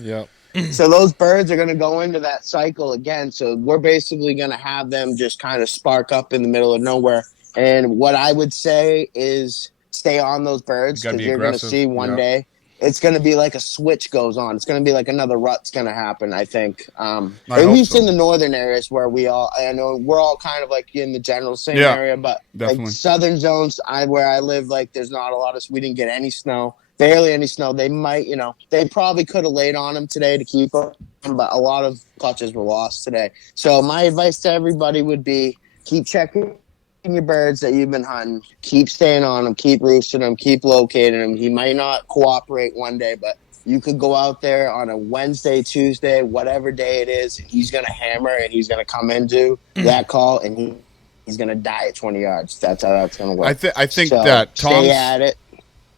Yep. So those birds are going to go into that cycle again. So we're basically going to have them just kind of spark up in the middle of nowhere. And what I would say is stay on those birds because you're going to see one day it's going to be like a switch goes on. It's going to be like another rut's going to happen, I think. At least in the northern areas where I know we're all kind of like in the general same area, but definitely. like southern zones, where I live, like there's not a lot of, we didn't get any snow, barely any snow. They might, they probably could have laid on them today to keep them, but a lot of clutches were lost today. So my advice to everybody would be keep checking your birds that you've been hunting, keep staying on them, keep roosting them, keep locating them. He might not cooperate one day, but you could go out there on a Wednesday, Tuesday, whatever day it is, and he's going to hammer and he's going to come into that call and he's going to die at 20 yards. That's how that's going to work. I think that Tom's... Stay at it.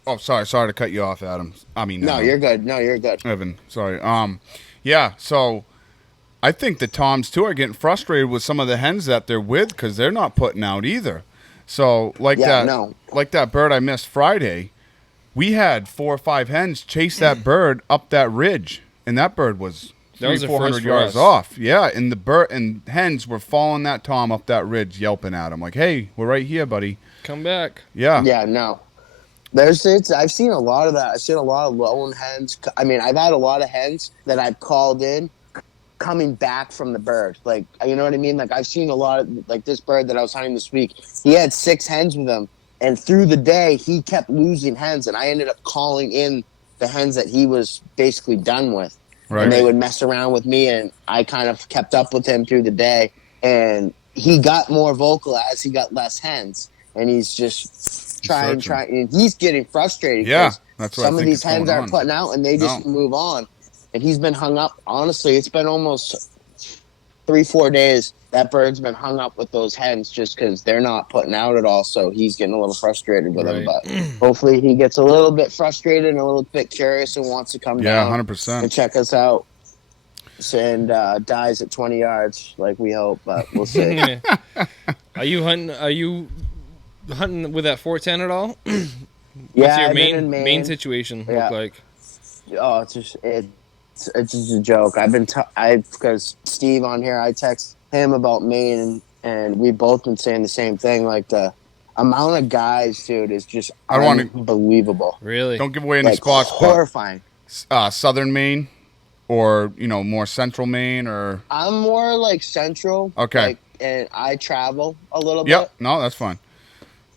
Oh, sorry to cut you off, Adam. No, you're good. No, you're good. Evan, sorry. Yeah, so... I think the Toms, too, are getting frustrated with some of the hens that they're with because they're not putting out either. So, like that bird I missed Friday, we had 4 or 5 hens chase that bird up that ridge, and that bird was 300-400 yards off. Yeah, and the hens were following that Tom up that ridge, yelping at him like, "Hey, we're right here, buddy. Come back." Yeah. Yeah, no. I've seen a lot of that. I've seen a lot of lone hens. I mean, I've had a lot of hens that I've called in coming back from the bird, like, you know what I mean? Like, I've seen a lot of, like, this bird that I was hunting this week, he had 6 hens with him, and through the day he kept losing hens, and I ended up calling in the hens that he was basically done with. Right. And they would mess around with me, and I kind of kept up with him through the day, and he got more vocal as he got less hens, and he's just trying, and he's getting frustrated. Yeah, that's what some of these hens aren't putting out, and they just move on. And he's been hung up. Honestly, it's been almost 3-4 days that bird's been hung up with those hens just because they're not putting out at all. So he's getting a little frustrated with them. But hopefully he gets a little bit frustrated and a little bit curious and wants to come down 100%. and check us out. And dies at 20 yards like we hope, but we'll see. Are you hunting with that 410 at all? What's your main situation look like? Oh, it's just a joke. Because Steve on here, I text him about Maine, and we've both been saying the same thing. Like, the amount of guys, dude, is just unbelievable. Really? Don't give away any spots. Horrifying. Southern Maine, or more central Maine, or I'm more like central. Okay. And I travel a little bit. Yep. No, that's fine.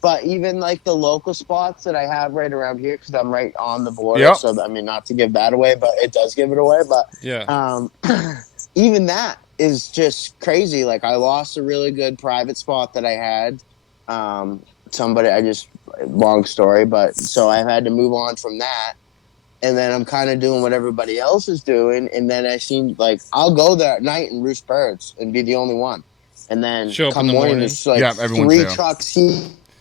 But even like the local spots that I have right around here, because I'm right on the border. So I mean, not to give that away, but it does give it away. But even that is just crazy. Like, I lost a really good private spot that I had. Long story, but so I've had to move on from that. And then I'm kind of doing what everybody else is doing. And then I seem like I'll go there at night and roost birds and be the only one. And then come morning, it's like 3 trucks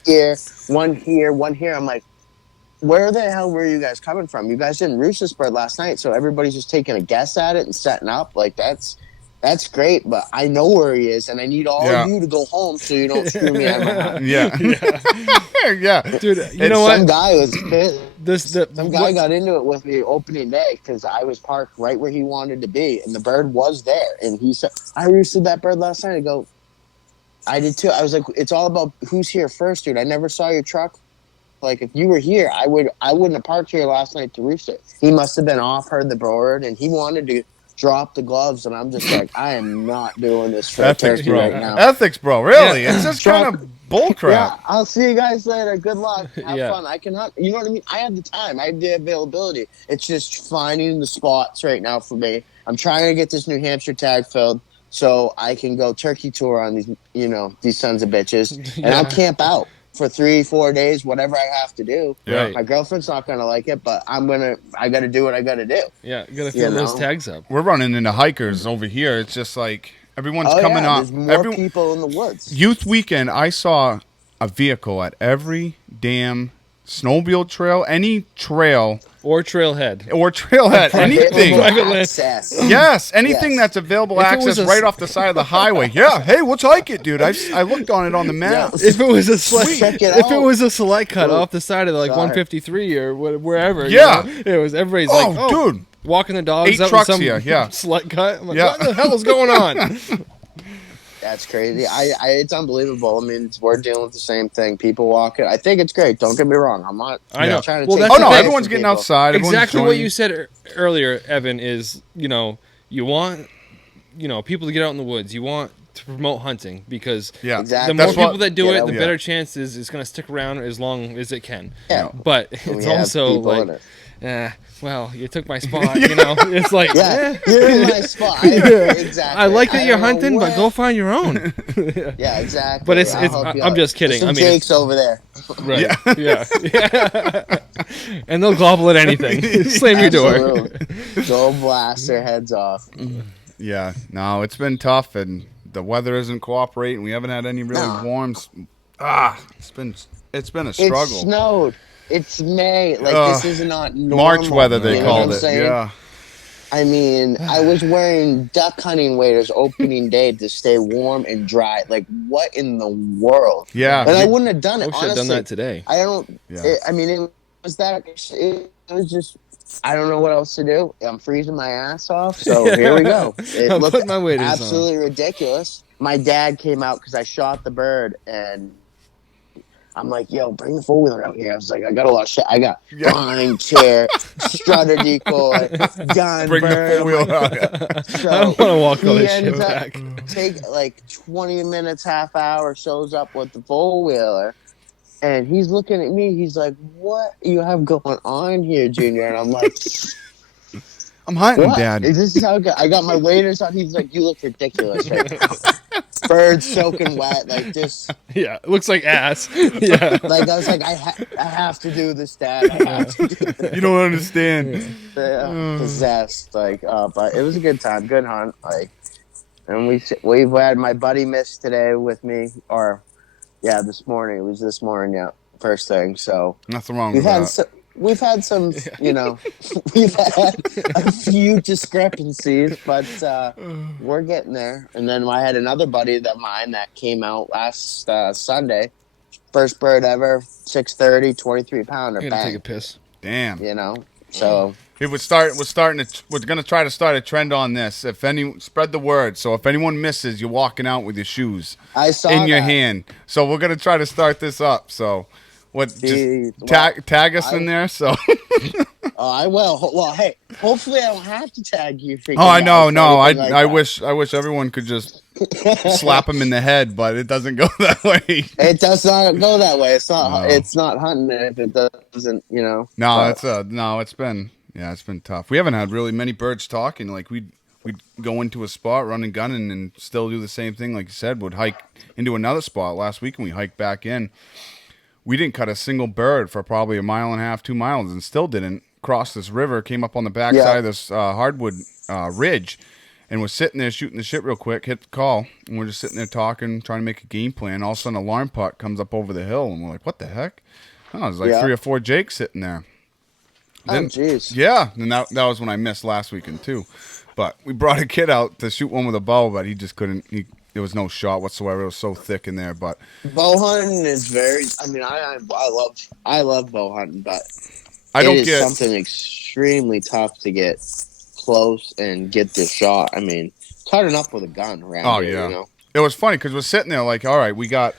here, one here. I'm like, where the hell were you guys coming from? You guys didn't roost this bird last night, so everybody's just taking a guess at it and setting up. Like, that's great, but I know where he is, and I need all of you to go home so you don't screw me out of my house. Yeah. Dude, you know what? Some guy was pissed. Some guy got into it with me opening day because I was parked right where he wanted to be, and the bird was there. And he said, I roosted that bird last night. I go, I did too. I was like, it's all about who's here first, dude. I never saw your truck. Like, if you were here, I wouldn't have parked here last night to roost it. He must have been off, heard the bird, and he wanted to drop the gloves, and I'm just like, I am not doing this for a turkey right now. Ethics, bro. Really? It's just kind of bullcrap. Yeah, I'll see you guys later. Good luck. Have fun. I can hunt. You know what I mean? I have the time. I have the availability. It's just finding the spots right now for me. I'm trying to get this New Hampshire tag filled so I can go turkey tour on these sons of bitches, and I'll camp out for 3-4 days, whatever I have to do. Right. My girlfriend's not gonna like it, but I got to do what I got to do. Yeah, you got to fill those tags up. We're running into hikers over here. It's just like everyone's coming up. There's more people in the woods. Youth weekend, I saw a vehicle at every damn snowmobile trail, any trail. Or trailhead. Anything. Access. Yes, anything that's available access right off the side of the highway. Yeah, hey, let's hike it, dude. I looked on it on the map. If it was a select cut off the side of 153 or wherever, it was everybody's like, dude. walking the dogs 8 out in trucks some here, yeah. slut cut. I'm like, Yeah. what the hell is going on? That's crazy. It's unbelievable. I mean, we're dealing with the same thing. People walking. I think it's great. Don't get me wrong. I'm not. I know. Trying to Well, take that's Oh the no, thing. everyone's getting outside. Everyone's Exactly what joining. you said earlier, Evan, is, you want, people to get out in the woods. You want to promote hunting because Yeah, Exactly. the more That's people what- that do it, the yeah. better chance is it's going to stick around as long as it can. Yeah. But We it's have also people in like, it. well, you took my spot, It's like, Yeah, eh. you're in my spot. Exactly. I like that you're don't know hunting, but where- go find your own. Yeah, exactly. But it's I'll help you I'm out. just kidding. There's I some mean, Jakes over there. right. Yeah. And they'll gobble at anything. Slam your door. Absolutely. Go blast their heads off. Yeah, no, it's been tough, and the weather isn't cooperating. We haven't had any really No. warms. It's been a It struggle. snowed. It's May. Like this is not normal. March weather, they You know what called I'm it. saying? Yeah, I mean, I was wearing duck hunting waders opening day to stay warm and dry. Like, what in the world? yeah. And I wouldn't have done it. I wish I'd honestly, done that today. I don't. Yeah. It was that. It was just. I don't know what else to do. I'm freezing my ass off. So here we go. It I'm looked putting my waders on. absolutely ridiculous. My dad came out because I shot the bird, and I'm like, "Yo, bring the 4-wheeler out here." I was like, "I got a lot of shit. I got blind chair, strutter decoy, gun Bring the bird." 4-wheeler out. So I don't want to walk all he this shit ends up back. take like 20 minutes, half hour, shows up with the 4-wheeler. And he's looking at me. He's like, "What you have going on here, Junior?" And I'm like, I'm hunting, "What? Dad. This is how good. I got my waders on." He's like, "You look ridiculous right now. Birds soaking wet, like just Yeah, it looks like ass. Yeah. like I was like, I have to do this, Dad. I have to do this." You don't understand. Possessed, like, but it was a good time, good hunt, like, and we've had my buddy Miss today with me, or yeah, this morning. It was this morning, yeah, first thing. So Nothing wrong we've with had that. we've had some, we've had a few discrepancies, but we're getting there. And then I had another buddy of mine that came out last Sunday, first bird ever, 630, 23 pounder, I'm gonna take bang, a piss. Damn. So. We're gonna try to start a trend on this. Spread the word. So if anyone misses, you're walking out with your shoes I saw in your that. hand. So we're gonna try to start this up. So Gee, just tag us in there. So Oh, I will. Well, hey, hopefully I don't have to tag you. oh, I know, guys or no, anything like I that. wish everyone could just slap him in the head, but it doesn't go that way. It does not go that way. It's not. No. It's not hunting if it doesn't. No, but- it's been tough. We haven't had really many birds talking. Like we'd go into a spot, run and gunning, and still do the same thing. Like you said, would hike into another spot last week, and we hiked back in. We didn't cut a single bird for probably 1.5 miles, 2 miles, and still didn't cross this river. Came up on the backside of this hardwood ridge, and was sitting there shooting the shit real quick. Hit the call, and we're just sitting there talking, trying to make a game plan. All of a sudden, an alarm putt comes up over the hill, and we're like, "What the heck?" Oh, there's like 3 or 4 jakes sitting there. Oh, jeez. Yeah, and that was when I missed last weekend too. But we brought a kid out to shoot one with a bow, but he just couldn't. There was no shot whatsoever. It was so thick in there. But Bow hunting is very. I mean, I love bow hunting, but I don't it is get. something extremely tough to get close and get the shot. I mean, it's hard enough with a gun around Oh here, yeah, you know? it was funny because we're sitting there like, all right, we got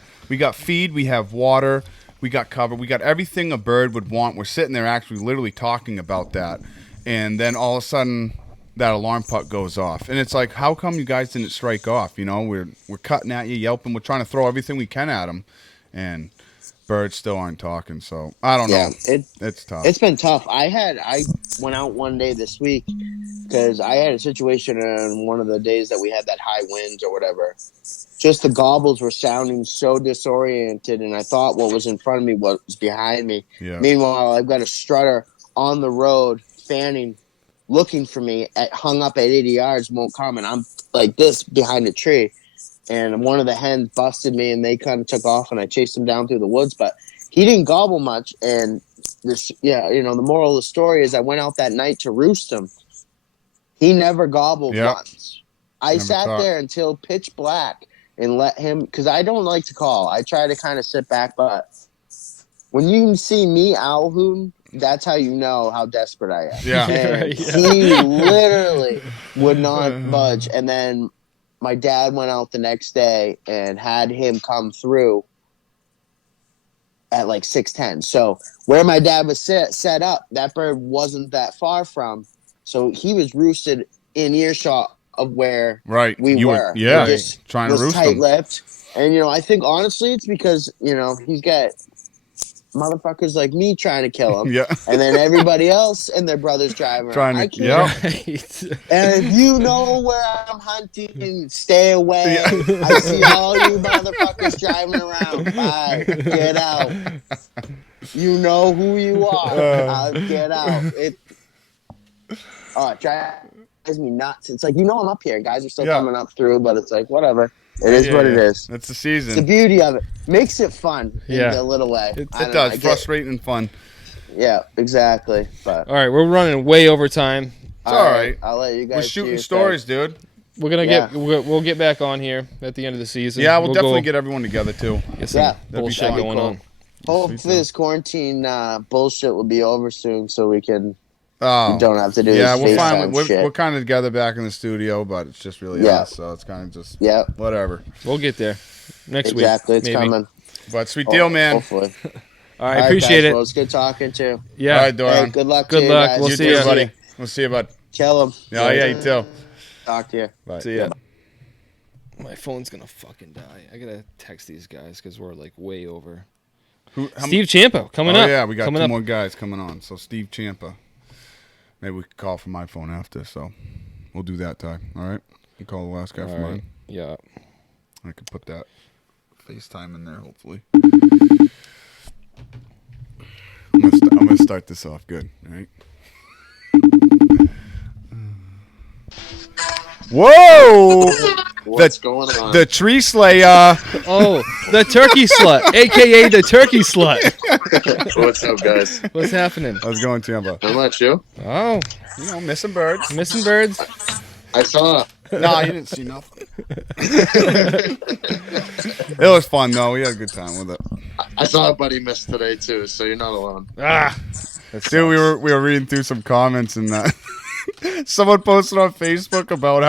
feed, we have water, we got cover, we got everything a bird would want. We're sitting there actually literally talking about that, and then all of a sudden that alarm putt goes off, and it's like, how come you guys didn't strike off? You know, we're cutting at you, yelping, we're trying to throw everything we can at them, and birds still aren't talking. So I don't know. It's tough. It's been tough. I went out one day this week because I had a situation on one of the days that we had that high winds or whatever. Just the gobbles were sounding so disoriented, and I thought what was in front of me was behind me. Yeah. Meanwhile, I've got a strutter on the road fanning, looking for me, hung up at 80 yards, won't come, and I'm like this behind a tree. And one of the hens busted me, and they kind of took off, and I chased him down through the woods. But he didn't gobble much. And the moral of the story is I went out that night to roost him. He never gobbled once. I sat there until pitch black and let him, because I don't like to call. I try to kind of sit back, but when you see me owl hooting that's how you know how desperate I am. Yeah. And Right, yeah. he literally would not budge. And then my dad went out the next day and had him come through at like 6:10. So where my dad was set up, that bird wasn't that far from. So he was roosted in earshot of where Right. we You were. yeah. He just Trying to was roost them. tight-lipped. And, you know, I think honestly it's because, you know, he's got motherfuckers like me trying to kill him. Yeah. And then everybody else and their brothers driving Trying around. to- I can't. Right. And if you know where I'm hunting, stay away. Yeah. I see all you motherfuckers driving around. Bye. Get out. You know who you are. Get out. It drives me nuts. It's like, you know I'm up here. Guys are still coming up through, but it's like, whatever. It is what it is. It's the It's the season. beauty of it. Makes it fun in Yeah. a little way. It I don't does. know, Frustrating and fun. yeah, exactly. But All right, we're running way over time. It's all right. I'll let you guys We're do shooting your stories, dude. We're gonna Yeah. we'll get back on here at the end of the season. Yeah, we'll definitely go get everyone together too. get some Yeah. bullshit fun. going Cool. on. Hopefully this quarantine bullshit will be over soon so we can Oh, we don't have to do yeah, this we're FaceTime fine. shit. We're kind of together back in the studio, but it's just really Yeah. us, so it's kind of just Yep, whatever. We'll get there next exactly. week. It's maybe. coming. But sweet deal, man. Hopefully. All right, appreciate guys, it. Well, it's good talking too. Yeah. All right, Doyon. Hey, good luck. Good to you luck. guys. We'll you see too, ya. buddy. We'll see you, bud. Kill him. Yeah, yeah, you too. Talk to you. Bye. See ya. My phone's gonna fucking die. I gotta text these guys because we're like way over. Steve Champa coming up. Yeah, we got coming two up. more guys coming on. So Steve Champa. Maybe we could call from my phone after. So we'll do that, Ty. All right. You call the last guy All from right. mine. Yeah. I can put that FaceTime in there, hopefully. I'm gonna start this off good. All right. Whoa! What's going on? The tree slayer. Oh, the turkey slut, aka the turkey slut. What's up, guys? What's happening? How's it going, Champa? How much you? Oh, You know, missing birds. missing birds. I saw. No, you didn't see nothing. It was fun though. We had a good time with it. I saw a buddy miss today too, so you're not alone. Ah, Dude, we were reading through some comments and someone posted on Facebook about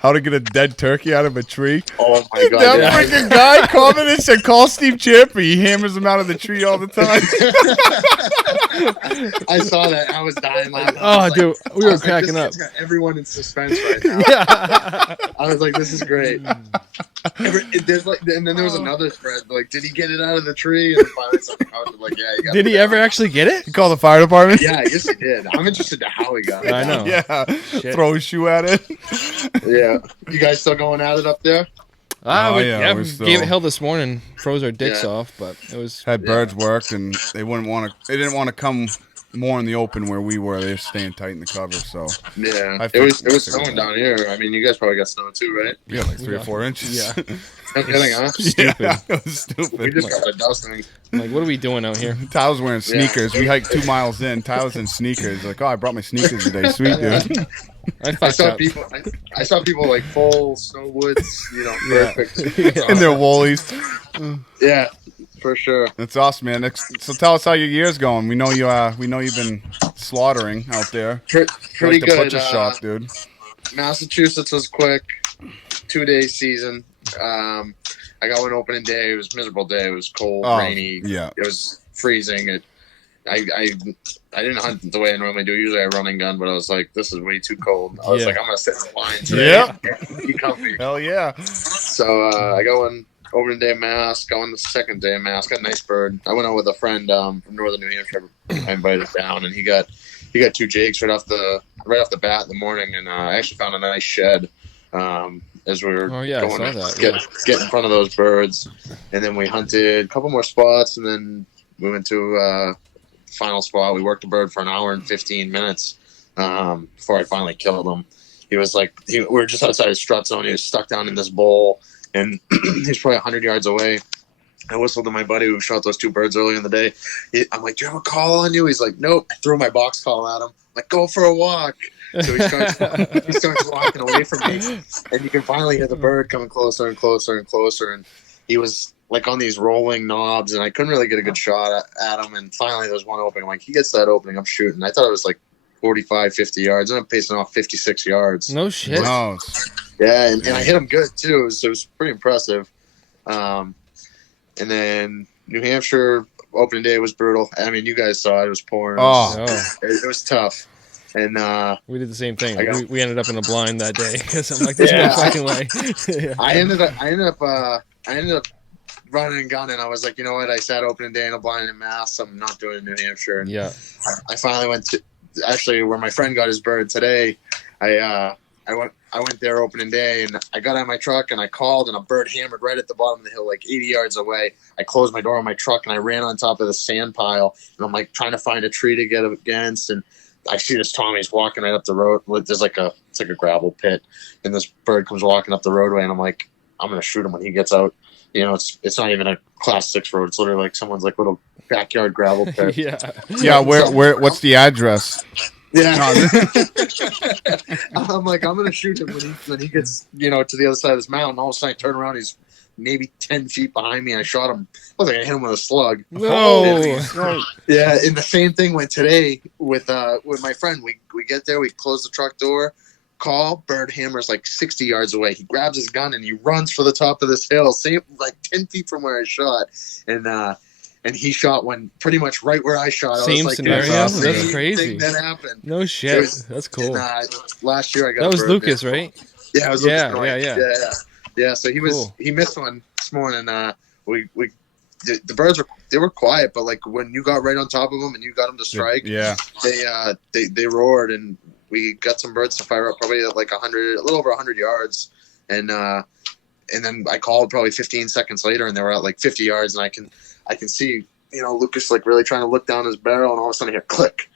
how to get a dead turkey out of a tree. Oh my god! That yeah. freaking guy commented and said, "Call Steve Champa. He hammers them out of the tree all the time." I saw that. I was dying laughing. Oh, I was dude, we I were was like, cracking this up. kid's got everyone in suspense right now. Yeah. I was like, this is great. There's like, and then there was another thread. Like, did he get it out of the tree? And then finally someone commented, like, yeah, he got Did it he out. ever actually get it? You call the fire department. Yeah, I guess he did. I'm interested in how he got it. I know. Yeah. Shit. Throw a shoe at it. Yeah. You guys still going at it up there? Oh, We, yeah, we're we still- gave it hell this morning. Froze our dicks Yeah. off, but it was. Had birds worked, and they wouldn't want to. They didn't want to come more in the open where we were. They're staying tight in the cover. So Yeah. I It was figured- snowing down here. I mean, you guys probably got snow too, right? yeah, like 3 or 4 inches. Yeah. No kidding, huh? Yeah, it was We stupid. just got a dusting. I'm like, what are we doing out here? Tyler's wearing sneakers. We hiked 2 miles in. Tyler's in sneakers. Like, oh, I brought my sneakers today. Sweet, dude. I I fucked saw up. people. I saw people like full snow woods. You know, Yeah. perfect. In their woolies. Yeah, for sure. That's awesome, man. So tell us how your year's going. We know you. We know you've been slaughtering out there. Pretty Like the good. butcher shop, dude. Massachusetts was quick. 2-day season. I got one opening day. It was a miserable day. It was cold, Oh, rainy. yeah. It was freezing. I didn't hunt the way I normally do. Usually I run and gun, but I was like, this is way too cold. I was Yeah. like, I'm gonna sit in the line today. Yep. Be comfy. Hell yeah. So I got one opening day mask. Got one the second day mask. Got a nice bird. I went out with a friend from northern New Hampshire. I invited him down, and he got 2 jigs right off the bat in the morning, and I actually found a nice shed. As we were Oh, yeah, I going saw to that, get in front of those birds, and then we hunted a couple more spots, and then we went to final spot. We worked the bird for an hour and 15 minutes before I finally killed him. He was like, we were just outside his strut zone. He was stuck down in this bowl, and he's probably 100 yards away. I whistled to my buddy who shot those 2 birds earlier in the day. I'm like, do you have a call on you? He's like, nope. I threw my box call at him. I'm like, go for a walk. So he starts walking away from me, and you can finally hear the bird coming closer and closer and closer. And he was like on these rolling knobs, and I couldn't really get a good shot at him. And finally, there was one opening. I'm like, he gets that opening, I'm shooting. I thought it was like 45, 50 yards. I'm pacing off 56 yards. No shit. Wow. Yeah, and I hit him good too. So it was pretty impressive. And then New Hampshire opening day was brutal. I mean, you guys saw it. It was pouring. Oh. It was tough. And We did the same thing. I got- We ended up in a blind that day because I'm like, there's no fucking way. Yeah. I ended up running and gunning. I was like, you know what? I sat opening day in a blind in Mass. I'm not doing it in New Hampshire. And Yeah. I finally went to actually where my friend got his bird today. I went there opening day, and I got out of my truck and I called, and a bird hammered right at the bottom of the hill, like 80 yards away. I closed my door on my truck and I ran on top of the sand pile, and I'm like trying to find a tree to get against, and I see this Tommy's walking right up the road. There's like it's like a gravel pit, and this bird comes walking up the roadway, and I'm like, I'm gonna shoot him when he gets out. You know, it's not even a class 6 road. It's literally like someone's like little backyard gravel pit. Yeah. Yeah, where? What's the address? Yeah. I'm like, I'm gonna shoot him when he gets, you know, to the other side of this mountain. All of a sudden I turn around, he's maybe 10 feet behind me. I shot him. I was like, I hit him with a slug. No. Yeah, and the same thing went today with my friend. We get there, we close the truck door, call, bird hammers like 60 yards away. He grabs his gun and he runs for the top of this hill, same like 10 feet from where I shot. And he shot one pretty much right where I shot. Same I was like, scenario? That's crazy. That happened. No shit. That's cool. And, last year I got That was bird, Lucas, man. right? Yeah, it was Yeah, Lucas. Yeah. So he missed one this morning. The birds were quiet, but like when you got right on top of them and you got them to strike, Yeah. they roared, and we got some birds to fire up probably at like a little over 100 yards, and then I called probably 15 seconds later, and they were at like 50 yards, and I can see, you know, Lucas like really trying to look down his barrel, and all of a sudden I hear click.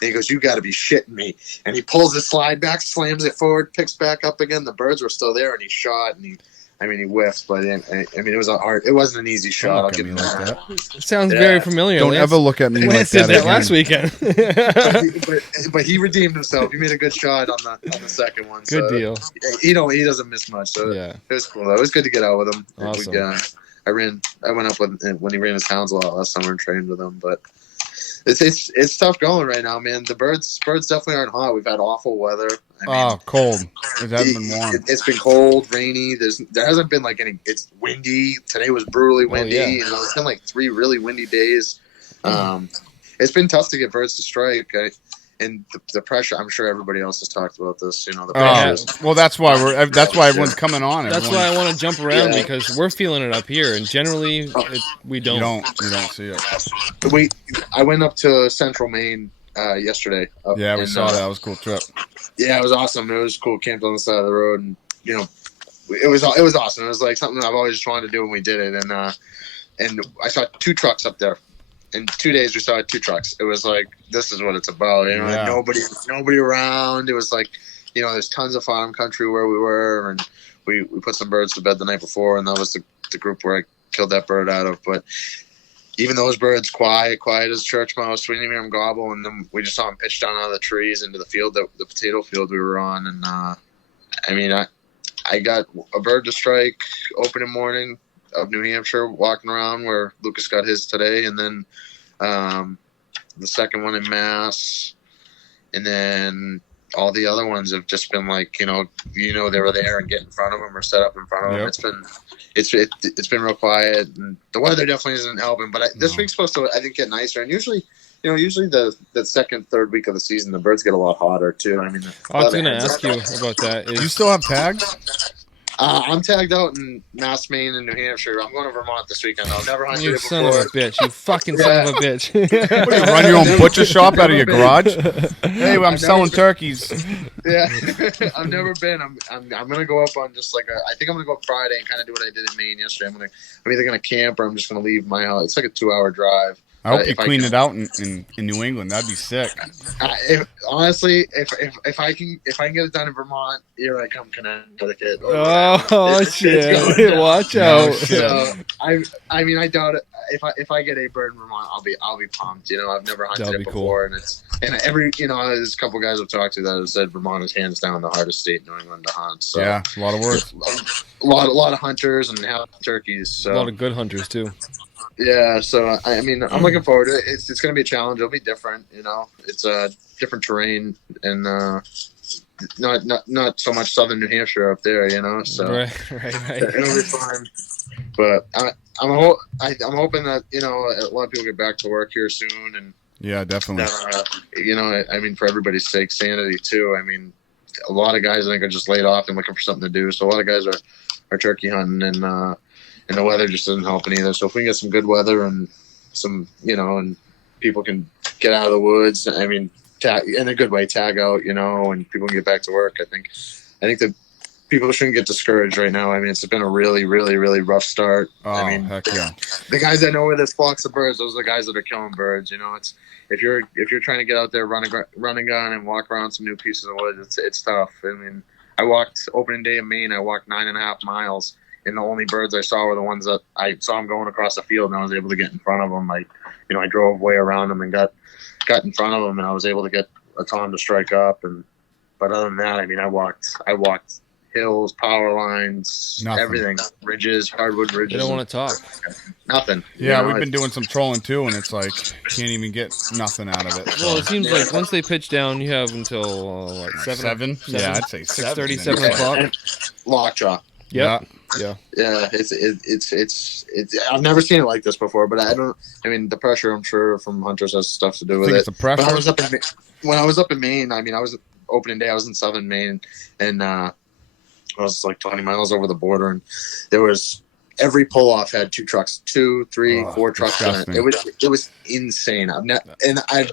And he goes, "You got to be shitting me!" And he pulls his slide back, slams it forward, picks back up again. The birds were still there, and he shot, and he whiffed. But it was it wasn't an easy shot. I'll Look at give me him like that. that. Sounds very familiar. Don't Lance. ever look at me like Lance did that that again. last weekend. But he redeemed himself. He made a good shot on the second one. Good so, deal. You know, he doesn't miss much. So Yeah. it was cool. It was good to get out with him. Awesome. I went up when he ran his hounds a lot last summer and trained with him. But it's tough going right now, man. The birds definitely aren't hot. We've had awful weather. Cold. It hasn't been warm. It's been cold, rainy. There hasn't been like any. It's windy. Today was brutally windy. yeah. You know, it's been like 3 really windy days. It's been tough to get birds to strike. And the pressure. I'm sure everybody else has talked about this. You know, the pressure. Well, that's why everyone's coming on. That's why I want to jump around Yeah. because we're feeling it up here, and generally we don't. You don't see it. I went up to Central Maine yesterday. Yeah, we saw that. It was a cool trip. Yeah, it was awesome. It was cool. Camped on the side of the road, and you know, it was awesome. It was like something I've always just wanted to do when we did it. And I saw 2 trucks up there. In 2 days, we saw 2 trucks. It was like, this is what it's about. You know, Yeah. nobody around. It was like, you know, there's tons of farm country where we were, and we put some birds to bed the night before, and that was the group where I killed that bird out of. But even those birds, quiet as church mouse. We didn't even hear them gobble, and then we just saw them pitch down out of the trees into the field, the potato field we were on. And I got a bird to strike opening morning of New Hampshire, walking around where Lucas got his today, and then the second one in Mass, and then all the other ones have just been like, you know, they were there and get in front of them or set up in front of them. Yep. It's been real quiet, and the weather definitely isn't helping. But this week's supposed to, I think, get nicer. And usually the second, third week of the season, the birds get a lot hotter too. I mean, I was going to ask you about that. Do you still have tags? I'm tagged out in Mass, Maine, and New Hampshire. I'm going to Vermont this weekend. I've never hunted You it son before. of a bitch. You fucking son of a bitch. What, do you run your own butcher shop out of your garage? Hey, I'm selling turkeys. Yeah, I've never been. I'm gonna go up on just like I think I'm gonna go up Friday and kind of do what I did in Maine yesterday. I'm either gonna camp or I'm just gonna leave my house. It's like a 2-hour drive. I hope you clean it out in New England. That'd be sick. Honestly, if I can get it done in Vermont, here I come, Connecticut. Oh shit! Watch No out. shit. So I mean, I doubt it. If I get a bird in Vermont, I'll be pumped. You know, I've never hunted That'd it be before, and every there's a couple guys I've talked to that have said Vermont is hands down the hardest state in New England to hunt. So Yeah, a lot of work. A lot of hunters and turkeys. So A lot of good hunters too. yeah, so I mean, I'm looking forward to it. It's going to be a challenge. It'll be different, you know. It's a different terrain and not so much southern New Hampshire up there, you know. So Right. it'll be fun. But I'm hoping that a lot of people get back to work here soon, and Yeah, definitely. I mean, for everybody's sake, sanity too. I mean, a lot of guys I think are just laid off and looking for something to do. So a lot of guys are turkey hunting and the weather just isn't helping either. So if we can get some good weather and some, and people can get out of the woods, I mean, in a good way, tag out, and people can get back to work. I think that people shouldn't get discouraged right now. I mean, it's been a really, really, really rough start. Oh, I mean, heck yeah. the guys that know where there's flocks of birds, those are the guys that are killing birds. It's if you're trying to get out there, run a gun and walk around some new pieces of wood, it's tough. I mean, I walked opening day in Maine. I walked 9.5 miles. And the only birds I saw were the ones that I saw them going across the field, and I was able to get in front of them. I drove way around them and got in front of them, and I was able to get a tom to strike up. But other than that, I mean, I walked hills, power lines, Nothing. Everything, ridges, hardwood ridges. They don't want to talk. Nothing. Yeah, we've been doing some trolling too, and it's like can't even get nothing out of it. So. Well, it seems like once they pitch down, you have until what, 7? Yeah, I'd say 6:30, 7. 7 o'clock. Lockjaw. Yep. Yeah. Yeah, it's I've never seen it like this before, but I mean, the pressure, I'm sure, from hunters has stuff to do with it. It's the pressure. When I was up in Maine, I mean, I was opening day, I was in southern Maine, and I was like 20 miles over the border, and there was every pull off had 2 trucks, 2, 3, 4 trucks in it. It was insane. I've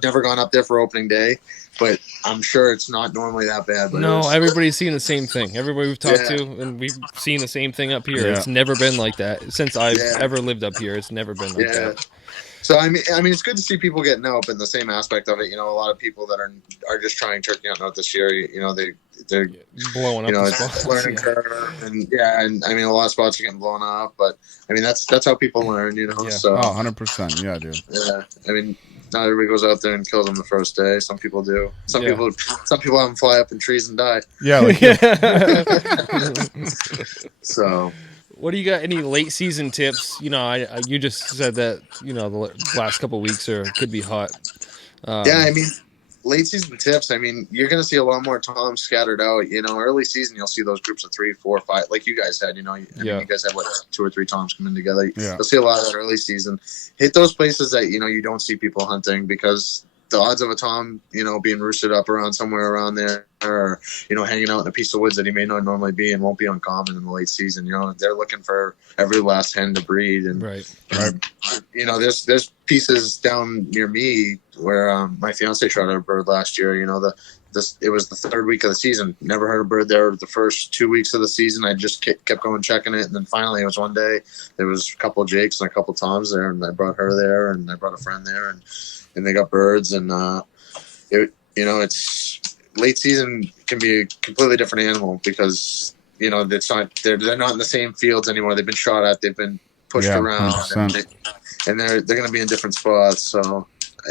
never gone up there for opening day, but I'm sure it's not normally that bad. But No, everybody's seen the same thing. Everybody we've talked to, and we've seen the same thing up here. Yeah. It's never been like that since I've ever lived up here. It's never been like that. So I mean, it's good to see people getting out, but in the same aspect of it, a lot of people that are just trying turkey hunting out this year. They're Blowing up the spots. learning curve, and I mean, a lot of spots are getting blown up, but I mean, that's how people learn, Yeah. So 100%. Yeah, dude. yeah, I mean, not everybody goes out there and kills them the first day. Some people do. Some people have them fly up in trees and die. Yeah, like, So. What do you got? Any late season tips? You just said that the last couple of weeks could be hot. Yeah, I mean, late season tips. I mean, you're going to see a lot more toms scattered out. Early season, you'll see those groups of 3, 4, 5, like you guys had. You guys had 2 or 3 toms coming together. Yeah. You'll see a lot of that early season. Hit those places that you don't see people hunting, because the odds of a tom, being roosted up around somewhere around there, or hanging out in a piece of woods that he may not normally be and won't be uncommon in the late season. They're looking for every last hen to breed, and Right. There's pieces down near me where my fiance shot at a bird last year. It was the 3rd week of the season. Never heard a bird there the first 2 weeks of the season. I just kept going checking it, and then finally it was one day there was a couple of jakes and a couple of toms there, and I brought her there, and I brought a friend there, and they got birds, and it's late season can be a completely different animal, because it's not they're not in the same fields anymore. They've been shot at, they've been pushed around, and they're going to be in different spots. So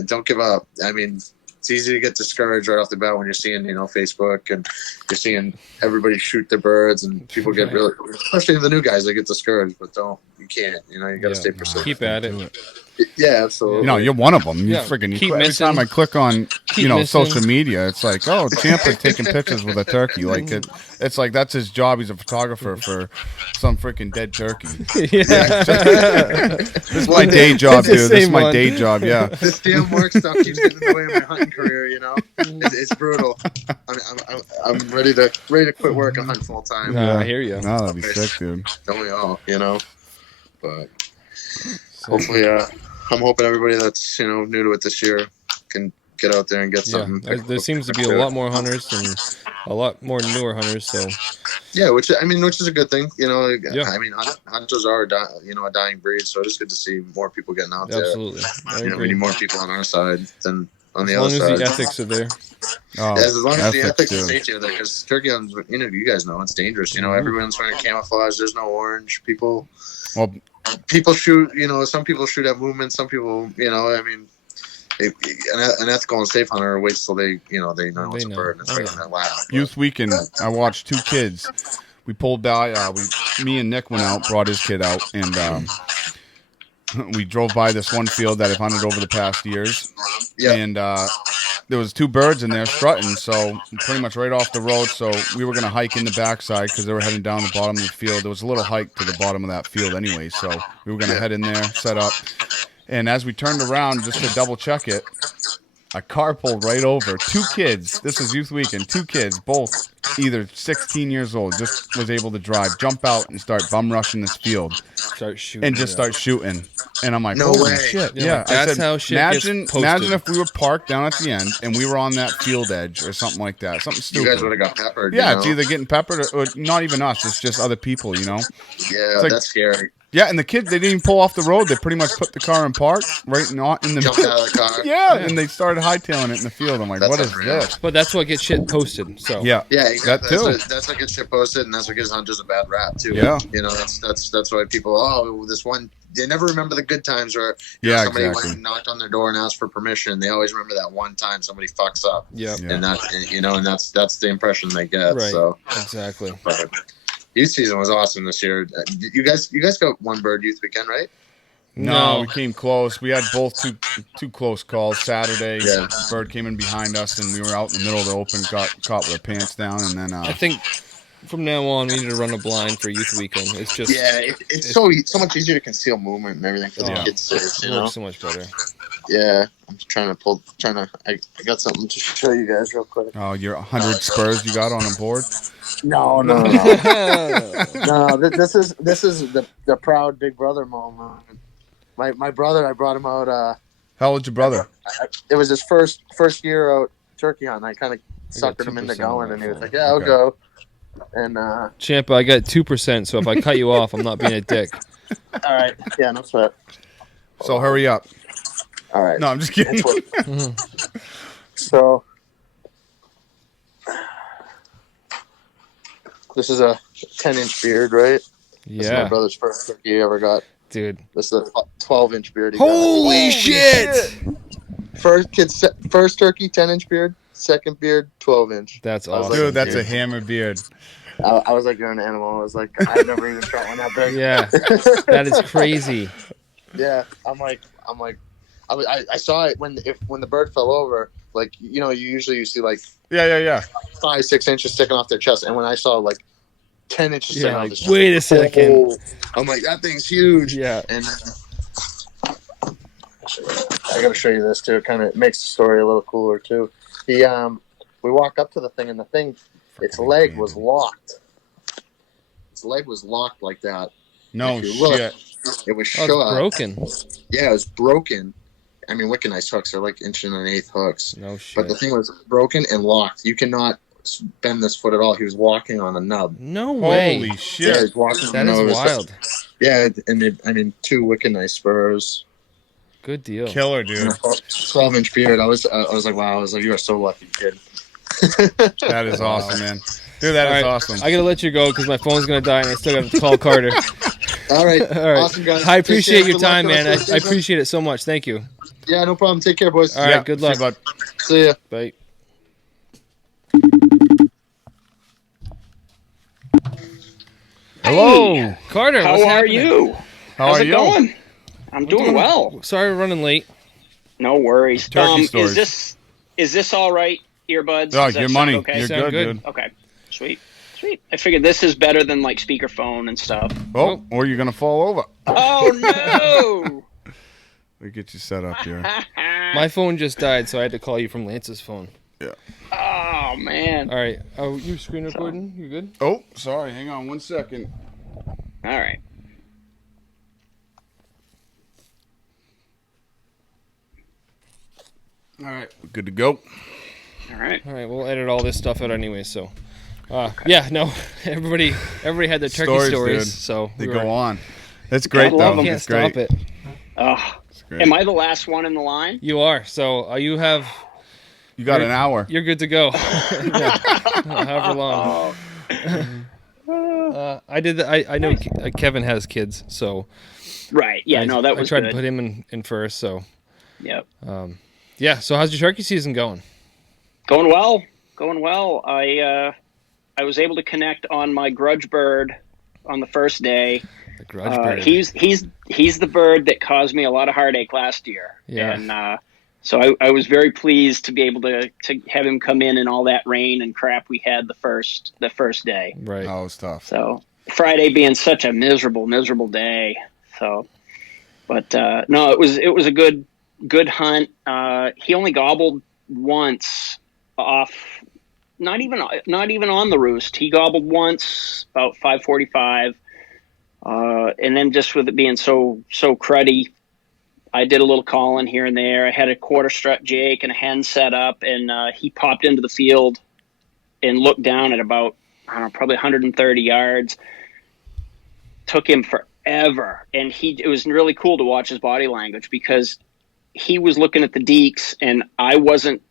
don't give up. I mean, it's easy to get discouraged right off the bat when you're seeing Facebook and you're seeing everybody shoot their birds, and people get really, especially the new guys, they get discouraged. But you can't. You got to stay persistent. Keep at it. Yeah, absolutely. You're one of them. You Yeah, freaking keep every missing. time I click on Keep social media, it's like, oh, Champa's taking pictures with a turkey. Like it's like that's his job. He's a photographer for some freaking dead turkey. Yeah. This is my day job, dude. This is my day job. Yeah. This damn work stuff keeps getting in the way of my hunting career. It's brutal. I'm ready to quit work and hunt full time. I hear you. No, that'd be sick, dude. Don't we all? But hopefully, I'm hoping everybody that's new to it this year can get out there and get something. There seems to be a lot more hunters and a lot more newer hunters. So yeah, which is a good thing. Yeah. I mean, hunters are a dying breed, so it's good to see more people getting out there. absolutely, I We agree. need more people on our side than on the As long other as side. the ethics are there. Oh, As long as the ethics dude. and safety are there, because turkey hunting, you guys know it's dangerous. Everyone's wearing camouflage. There's no orange. People shoot. Some people shoot at movement. Some people, an ethical and safe hunter waits till they know it's a bird and it's right on their lap. Youth weekend, I watched 2 kids. We pulled by. Me and Nick went out, brought his kid out, and we drove by this one field that I've hunted over the past years. Yeah. And there was 2 birds in there strutting, so pretty much right off the road. So we were going to hike in the backside because they were heading down the bottom of the field. There was a little hike to the bottom of that field anyway, so we were going to head in there, set up. And as we turned around just to double check it, a car pulled right over. 2 kids. This was youth weekend. 2 kids, both either 16 years old, just was able to drive, jump out and start bum rushing this field. Start shooting. And just start shooting. And I'm like, No holy way. shit. Yeah, Yeah. like, that's how shit gets posted. Imagine if we were parked down at the end and we were on that field edge or something like that. Something stupid. You guys would have got peppered. Yeah, it's either getting peppered or not even us. It's just other people, Yeah, like- that's scary. Yeah, and the kids, they didn't even pull off the road. They pretty much put the car in park right in the Jumped out of the car. Yeah, and they started hightailing it in the field. I'm like, That's what is unreal. this? But that's what gets shit posted. So Yeah. Yeah, exactly. That too. That's what gets shit posted, and that's what gives hunters a bad rap too. Yeah. That's why people. This one. They never remember the good times where somebody went and knocked on their door and asked for permission. They always remember that one time somebody fucks up. yeah, And that's the impression they get. right, So, exactly. but youth season was awesome this year. You guys got one bird youth weekend, right? No, we came close. We had both two close calls. Saturday, Yeah. bird came in behind us, and we were out in the middle of the open, got caught with our pants down, and then I think from now on we need to run a blind for youth weekend. It's just it's so much easier to conceal movement and everything for the kids. it works so much better. Yeah, I'm I got something to show you guys real quick. oh, your 100 spurs you got on the board. No. No, this is the proud big brother moment. My brother, I brought him out. How old's your brother? It was his first year out turkey hunting. I kind of suckered him into 2% going, on and he was that like, phone. "Yeah, I'll Okay. go." And Champa, I got 2%, so if I cut you off, I'm not being a dick. all right, yeah, no sweat. So hurry up. All right, No, I'm just kidding. so this is a 10-inch beard, right? This is my Yeah, brother's first turkey he ever got. dude. This is a 12-inch beard. He Holy shit! got. First turkey, 10-inch beard. Second beard, 12-inch. That's I was awesome. Dude, that's a dude. hammer beard. I was like, you're an animal. I was like, I've never even shot one that big. Yeah, that is crazy. Yeah, I saw it when the bird fell over. Like, you see like Yeah. 5-6 inches sticking off their chest, and when I saw like 10 inches sticking Yeah, off like, the chest, wait a second. oh, I'm like, that thing's huge. Yeah. And I gotta show you this too. It kind of makes the story a little cooler too. We walk up to the thing, and the thing, its leg was locked. Its leg was locked like that. No If you look, shit. It was Oh, shut. it's broken. Yeah, it was broken. I mean, wicked nice hooks. They're like 1.1/8 hooks. No shit. But the thing was broken and locked. You cannot bend this foot at all. He was walking on a nub. No way. Holy Yeah, shit. he was walking on That a is nub. wild. Yeah, and 2 wicked nice spurs. Good deal. Killer, And dude. a 12-inch beard. I was like, wow. I was like, you are so lucky, kid. That is awesome, man. Dude, that is All right, awesome. I gotta let you go because my phone's gonna die and I still gotta call Carter. All right. All right. Awesome, guys. I Take care. appreciate your Good luck time, the rest man. of the I season. appreciate it so much. Thank you. Yeah, no problem. Take care, boys. All right, good luck. See you, bud. See ya. Bye. Hello. Carter, How what's are happening? you? How How's are it you? going? I'm doing well. Sorry we're running late. No worries. Turkey stories. Is this all right, earbuds? Oh, Does that your sound money. Okay. You're Sound good, good. dude. Okay. Sweet. I figured this is better than like speakerphone and stuff. Oh, or you're going to fall over. Oh We get you set up here. no! My phone just died, so I had to call you from Lance's phone. Oh man! All right. Oh, you screen recording? You good? Oh, sorry. Hang on 1 second. All right. All right, we're good to go. All right. All right, we'll edit all this stuff out anyway. So, yeah, no, everybody had their turkey stories, dude. so They go on. That's great, I love though. them. Can't It's great. stop it. It's great. Am I the last one in the line? You are. So you have. You got an hour. You're good to go. Yeah. However long. I did. I know Kevin has kids, so. Right. Yeah. That was I tried good. to put him in first. So. Yep. Yeah. So how's your turkey season going? Going well. I was able to connect on my grudge bird on the first day. The grudge bird. He's the bird that caused me a lot of heartache last year. Yeah. And so I was very pleased to be able to have him come in all that rain and crap we had the first day. Right. Oh, it's tough. So Friday being such a miserable day. So, but no, it was a good hunt. He only gobbled once off. Not even on the roost. He gobbled once about 5:45, and then just with it being so cruddy, I did a little calling here and there. I had a quarter strut Jake and a hen set up, and he popped into the field and looked down at about, I don't know, probably 130 yards. Took him forever, and it was really cool to watch his body language because he was looking at the deeks, and I wasn't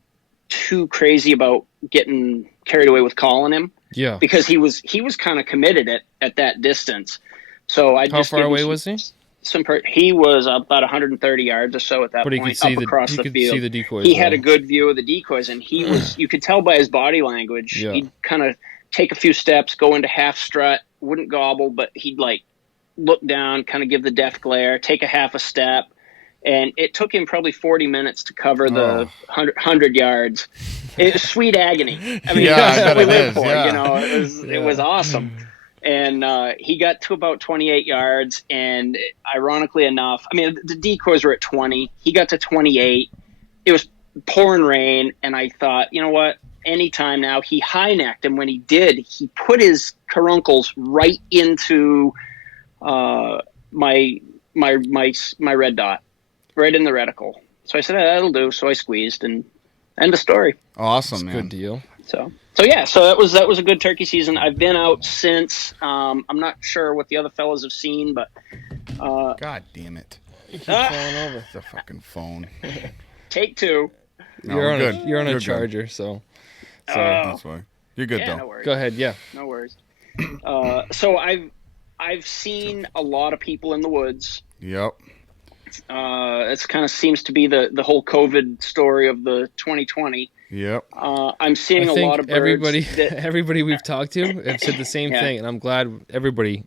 too crazy about getting carried away with calling him. Yeah. Because he was kind of committed at that distance. So I How just far away was he? He was about 130 yards or so at that But he point, could see up across the field. see the decoys. He had a good view of the decoys, and he was. You could tell by his body language. Yeah. He'd kind of take a few steps, go into half strut, wouldn't gobble, but he'd like look down, kind of give the death glare, take a half a step, and it took him probably 40 minutes to cover the 100 yards. It was sweet agony. I mean, that's what we live for. Yeah. You know, it was awesome. And he got to about 28 yards, and ironically enough, I mean, the decoys were at 20. He got to 28. It was pouring rain, and I thought, you know what? Anytime now. He high-necked, and when he did, he put his caruncles right into my red dot, right in the reticle. So I said, that'll do. So I squeezed, and end of story. Awesome, man. Good deal. So yeah, so that was a good turkey season. I've been out since. I'm not sure what the other fellas have seen, but God damn it. Falling over. It's a fucking phone. take two. No, You're we're on a good. charger, so That's why. You're good, Yeah, though. no worries. go ahead. Yeah. No worries. So I've seen a lot of people in the woods. Yep. It's kind of seems to be the whole COVID story of the 2020. Yep. I'm seeing I a think lot of birds. everybody we've talked to have said the same Yeah. thing, and I'm glad everybody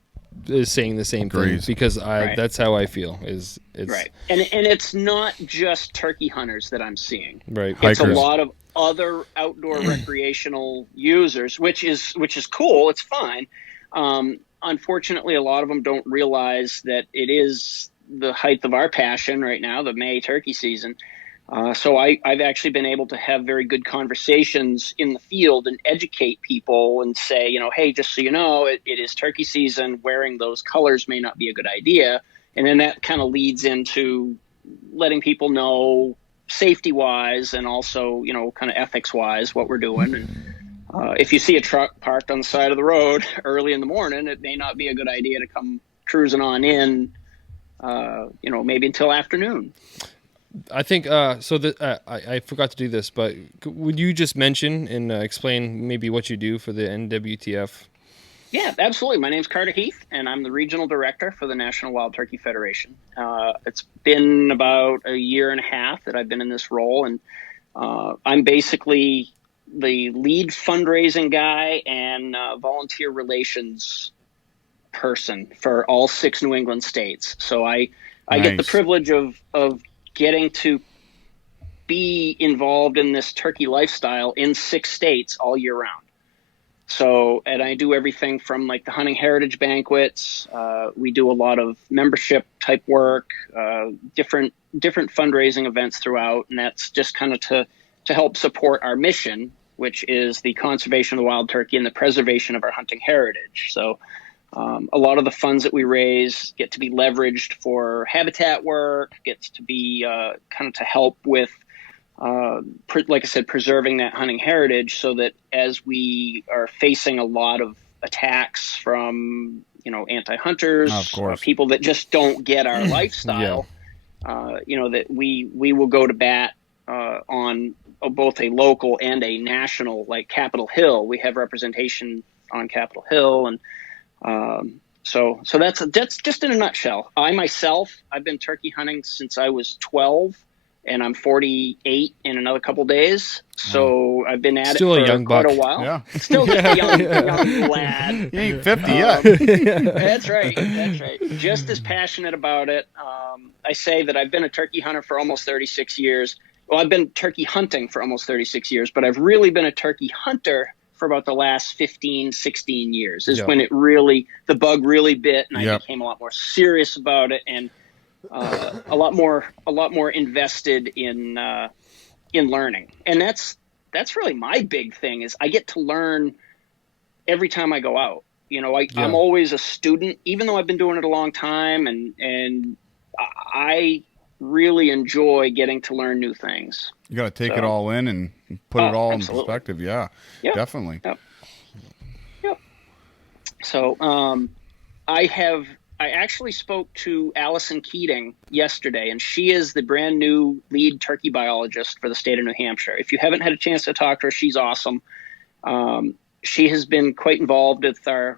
is saying the same Agrees. thing because Right. that's how I feel. It's Right, and it's not just turkey hunters that I'm seeing. right. It's a Hikers. lot of other outdoor recreational users, which is cool. It's fine. Unfortunately, a lot of them don't realize that it is the height of our passion right now, the May turkey season. So I've actually been able to have very good conversations in the field and educate people and say, you know, hey, just so you know, it is turkey season. Wearing those colors may not be a good idea. And then that kind of leads into letting people know safety-wise and also, you know, kind of ethics-wise what we're doing. And if you see a truck parked on the side of the road early in the morning, it may not be a good idea to come cruising on in, you know, maybe until afternoon. I think so. That I forgot to do this, but would you just mention and explain maybe what you do for the NWTF? Yeah, absolutely. My name's Carter Heath, and I'm the regional director for the National Wild Turkey Federation. It's been about a year and a half that I've been in this role, and I'm basically the lead fundraising guy and volunteer relations person for all 6 New England states. So I get the Nice. privilege of getting to be involved in this turkey lifestyle in 6 states all year round. So, and I do everything from like the hunting heritage banquets. We do a lot of membership type work, different fundraising events throughout. And that's just kind of to help support our mission, which is the conservation of the wild turkey and the preservation of our hunting heritage. So a lot of the funds that we raise get to be leveraged for habitat work, gets to be kind of to help with like I said, preserving that hunting heritage so that as we are facing a lot of attacks from, anti-hunters, people that just don't get our lifestyle, that we will go to bat on both a local and a national, like Capitol Hill. We have representation on Capitol Hill, and so that's just in a nutshell. I've been turkey hunting since I was 12. And I'm 48 in another couple days, so I've been at it for quite a while. Yeah. Still just a young lad. You ain't 50 yet. That's right. Just as passionate about it. I say that I've been a turkey hunter for almost 36 years. Well, I've been turkey hunting for almost 36 years, but I've really been a turkey hunter for about the last 15, 16 years is when the bug really bit, and I became a lot more serious about it, and a lot more invested in learning. And that's really my big thing is I get to learn every time I go out. I'm always a student, even though I've been doing it a long time, and I really enjoy getting to learn new things. You got to take it all in and put it all in perspective. Yeah, definitely. Yep. So I actually spoke to Allison Keating yesterday, and she is the brand new lead turkey biologist for the state of New Hampshire. If you haven't had a chance to talk to her, she's awesome. She has been quite involved with the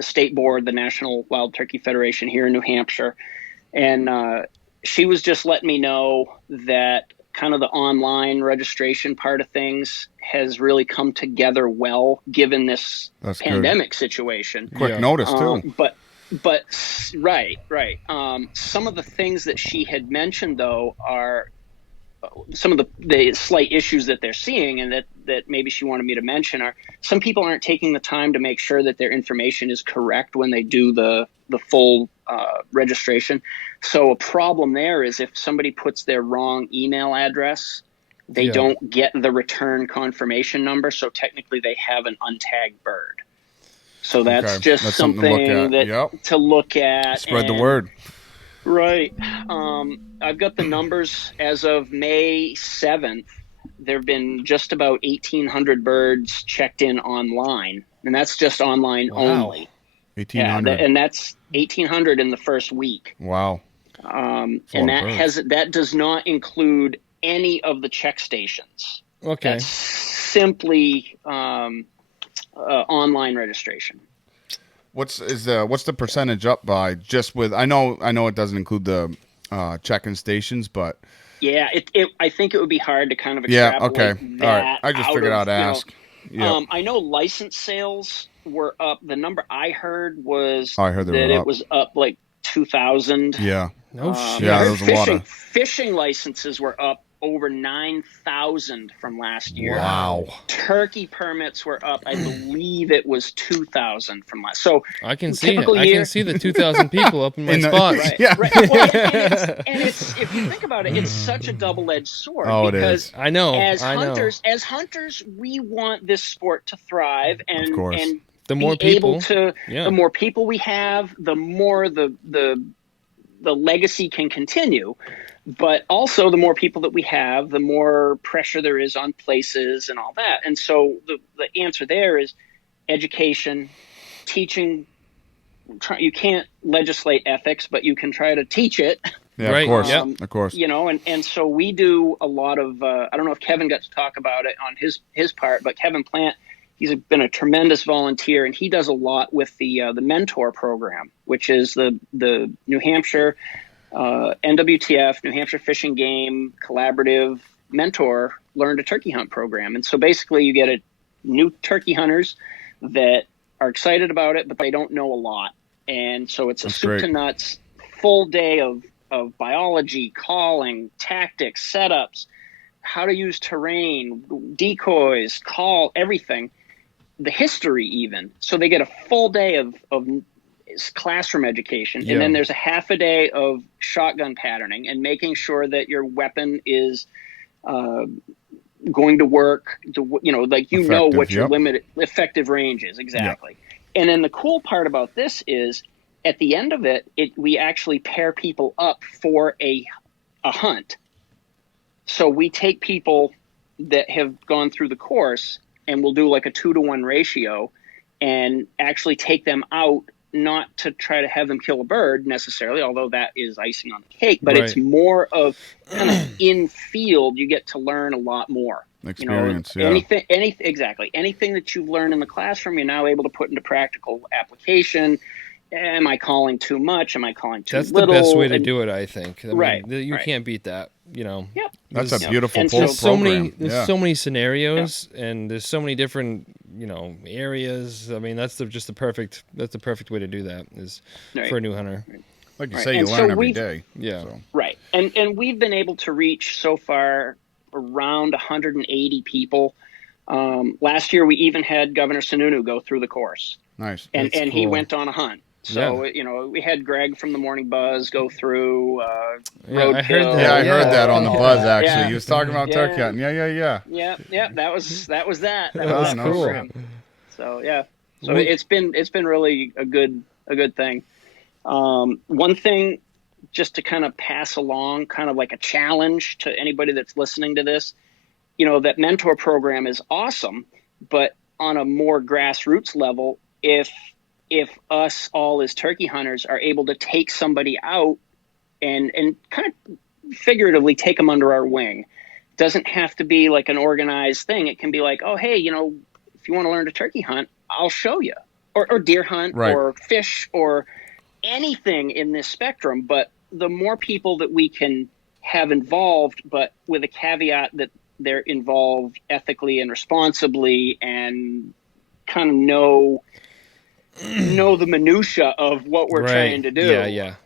state board, the National Wild Turkey Federation here in New Hampshire. And she was just letting me know that kind of the online registration part of things has really come together well, given this pandemic situation. Quick notice, too. But right. Some of the things that she had mentioned, though, are some of the slight issues that they're seeing, and that maybe she wanted me to mention are some people aren't taking the time to make sure that their information is correct when they do the full registration. So a problem there is if somebody puts their wrong email address, they don't get the return confirmation number. So technically they have an untagged bird. So that's just something to look at. Spread the word. Right. I've got the numbers as of May 7th. There have been just about 1,800 birds checked in online, and that's just online only. 1,800. And that's 1,800 in the first week. Wow. And that does not include any of the check stations. Okay. That's simply online registration. What's the percentage up by just with? I know it doesn't include the check-in stations, but yeah, I think it would be hard to kind of extrapolate that. All right. I just figured I'd ask. I know license sales were up. The number I heard was it was up like 2,000. Yeah. No shit. Yeah, there was a lot of fishing licenses were up over 9,000 from last year. Wow. Turkey permits were up. I believe it was 2,000 from last. So I can see it. I can see the 2,000 people up in my spots. Right. Yeah. Right. Well, and it's if you think about it, it's such a double-edged sword. Because I know. As hunters, we want this sport to thrive, and the more people, the more people we have, the more the legacy can continue. But also, the more people that we have, the more pressure there is on places and all that. And so the answer there is education, teaching. You can't legislate ethics, but you can try to teach it. Yeah, right. Of course. And so we do a lot of. I don't know if Kevin got to talk about it on his part, but Kevin Plante, he's been a tremendous volunteer, and he does a lot with the mentor program, which is the New Hampshire. NWTF, New Hampshire Fish and Game Collaborative Mentor Learn to Turkey Hunt program. And so basically you get new turkey hunters that are excited about it, but they don't know a lot. And so it's a soup to nuts, full day of biology, calling, tactics, setups, how to use terrain, decoys, call, everything, the history even. So they get a full day of classroom education, and then there's a half a day of shotgun patterning and making sure that your weapon is going to work. What your limited effective range is exactly. And then the cool part about this is, at the end of it, we actually pair people up for a hunt. So we take people that have gone through the course, and we'll do like a 2-to-1 ratio and actually take them out, not to try to have them kill a bird necessarily, although that is icing on the cake, but Right. it's more of kind of in field, you get to learn a lot more. Experience, anything exactly. Anything that you've learned in the classroom, you're now able to put into practical application. Am I calling too much? Am I calling too little? That's the best way to do it, I think. I Right, mean, you right. can't beat that, Yep. That's a beautiful And There's so many. program. There's Yeah. so many scenarios, and there's so many different, areas. I mean, that's the perfect way to do that is Right. for a new hunter. Like you Right. say, you And learn so every we've- day. Yeah. So. Right. And we've been able to reach so far around 180 people. Last year, we even had Governor Sununu go through the course, Nice. and That's he cool. went on a hunt. So, we had Greg from the Morning Buzz go through Yeah, I heard Roadkill. that. Yeah, I heard that on the buzz. Actually, Yeah. he was talking about Yeah. turkey hunting. Yeah. Yeah, that was that. That was that Oh, no program. So yeah, so it's been really a good thing. One thing, just to kind of pass along, kind of like a challenge to anybody that's listening to this, that mentor program is awesome, but on a more grassroots level, if us all as turkey hunters are able to take somebody out and kind of figuratively take them under our wing, doesn't have to be like an organized thing. It can be like, oh, hey, if you want to learn to turkey hunt, I'll show you, or deer hunt, Right. or fish, or anything in this spectrum. But the more people that we can have involved, but with a caveat that they're involved ethically and responsibly, and kind of know the minutia of what we're trying to do.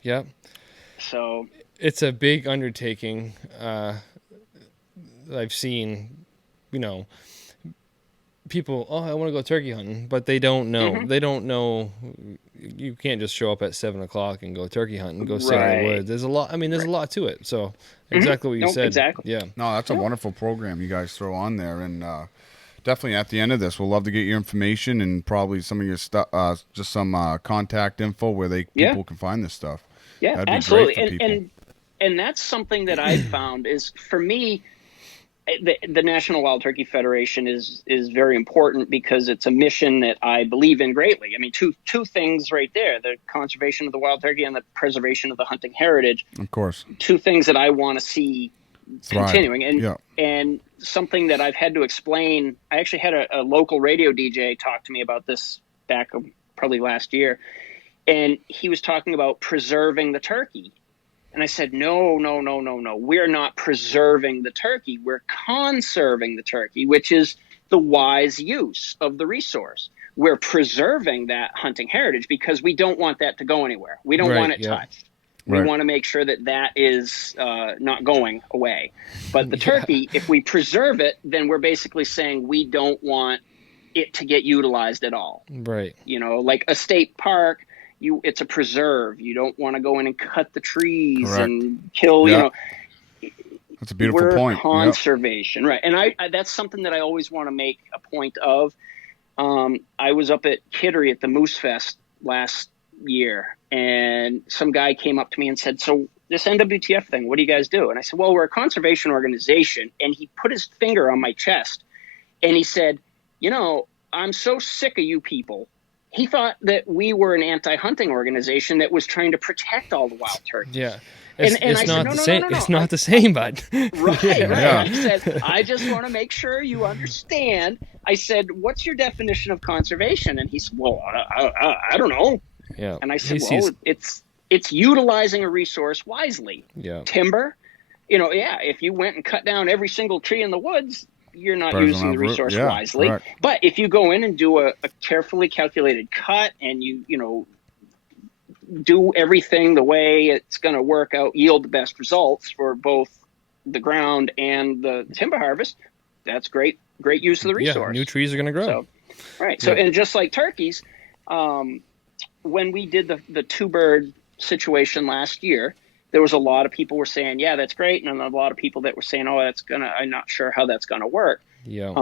Yeah. So It's a big undertaking. I've seen, people, I want to go turkey hunting, but they don't know. Mhm. They don't know. You can't just show up at 7:00 and go turkey hunting and go sit in Right. the woods. There's a lot. I mean, there's a lot to it. So exactly what you Nope, said. exactly. Yeah. No, that's a wonderful program you guys throw on there, and definitely at the end of this, we'll love to get your information and probably some of your stuff, just some contact info where people can find this stuff. Yeah, That'd be absolutely. great for people. And that's something that I've found is, for me, the National Wild Turkey Federation is very important because it's a mission that I believe in greatly. I mean, two things right there: the conservation of the wild turkey and the preservation of the hunting heritage. Of course. Two things that I want to see Thrive. continuing. And something that I've had to explain. I actually had a local radio DJ talk to me about this back probably last year, and he was talking about preserving the turkey. And I said, no. We're not preserving the turkey. We're conserving the turkey, which is the wise use of the resource. We're preserving that hunting heritage because we don't want that to go anywhere. We don't want it touched. We want to make sure that is not going away. But the turkey, if we preserve it, then we're basically saying we don't want it to get utilized at all. Right. Like a state park, it's a preserve. You don't want to go in and cut the trees and kill, That's a beautiful point. Conservation, right. And I that's something that I always want to make a point of. I was up at Kittery at the Moose Fest last year, and some guy came up to me and said, so this NWTF thing, what do you guys do? And I said, well, we're a conservation organization. And he put his finger on my chest and he said, I'm so sick of you people. He thought that we were an anti-hunting organization that was trying to protect all the wild turkeys. Yeah. And It's I not said, the no, same. no, no. It's not the same, bud. Right. Yeah. I said, I just want to make sure you understand. I said, what's your definition of conservation? And he said, well, I don't know. Yeah. And I said, it's utilizing a resource wisely. Yeah. Timber, if you went and cut down every single tree in the woods, you're not using the resource wisely. Correct. But if you go in and do a carefully calculated cut and you do everything the way it's going to yield the best results for both the ground and the timber harvest, that's great use of the resource. Yeah, new trees are going to grow. So, and just like turkeys, when we did the two-bird situation last year, there was a lot of people were saying, yeah, that's great. And a lot of people that were saying, I'm not sure how that's going to work. Yeah.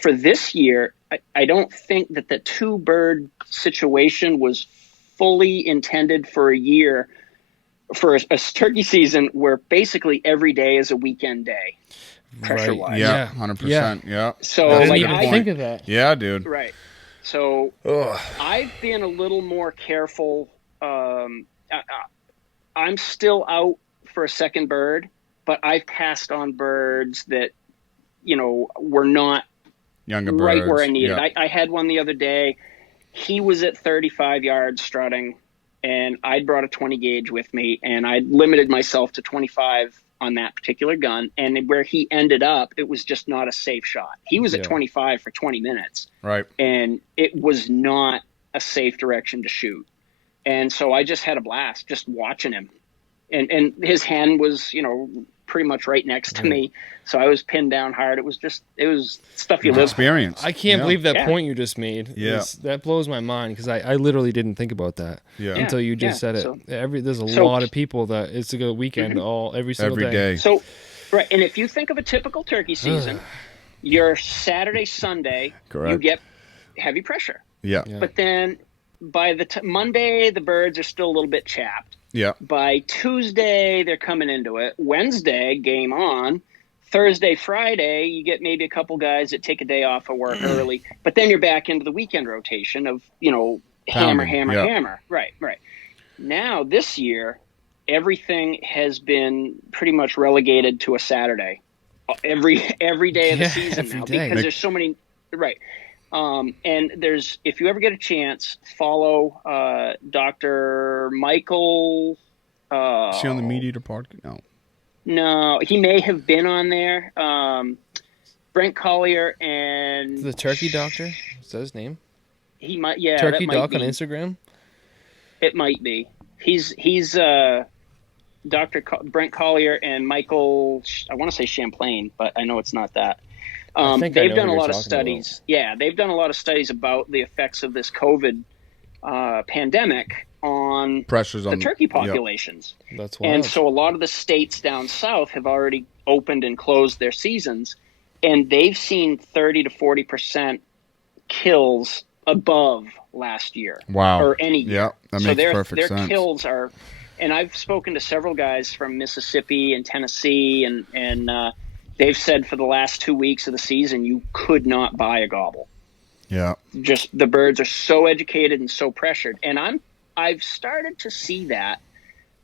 For this year, I don't think that the two-bird situation was fully intended for a year for a turkey season where basically every day is a weekend day, pressure Right. wise. Yeah, 100%. Yeah. So I didn't like even think of that. Yeah, dude. right. So Ugh. I've been a little more careful. I'm still out for a second bird, but I've passed on birds that, were not Younger right birds. where I needed. Yeah. I had one the other day. He was at 35 yards strutting, and I'd brought a 20 gauge with me, and I limited myself to 25 on that particular gun. And where he ended up, it was just not a safe shot. He was at 25 for 20 minutes. Right. And it was not a safe direction to shoot. And so I just had a blast just watching him. And his hand was, pretty much right next to me. So I was pinned down hard. It was stuff you live for. Experience. I can't believe that Yeah. point you just made. Yeah. That blows my mind because I literally didn't think about that until you just said it. So- There's a so- lot of people that it's a good weekend every single Every day. So, right. And if you think of a typical turkey season, your Saturday, Sunday, Correct. you get heavy pressure. Yeah. But then by the Monday, the birds are still a little bit chapped. Yeah. By Tuesday, they're coming into it. Wednesday, game on. Thursday, Friday, you get maybe a couple guys that take a day off of work early. But then you're back into the weekend rotation of, hammer, Pounding, hammer, yeah. hammer. Right. Now, this year, everything has been pretty much relegated to a Saturday. Every day of the season every now day. because there's so many. Right. And if you ever get a chance, follow Dr. Michael. Is she on the Meat Eater podcast? No, he may have been on there. Brent Collier and The Turkey Doctor? Is that his name? he might. Yeah, Turkey that might Doc be. on Instagram? It might be. He's Dr. Brent Collier and Michael. I want to say Champlain, but I know it's not that. I think I They've know done who a you're lot of talking studies. Yeah, they've done a lot of studies about the effects of this COVID pandemic on Pressures on the turkey Yep. populations. That's wild. And so a lot of the states down south have already opened and closed their seasons, and they've seen 30 to 40% kills above last year. Wow. Or any year. Yeah, that So makes their perfect sense. kills are, and I've spoken to several guys from Mississippi and Tennessee, and they've said for the last 2 weeks of the season, you could not buy a gobble. Yeah. Just the birds are so educated and so pressured, and I've started to see that,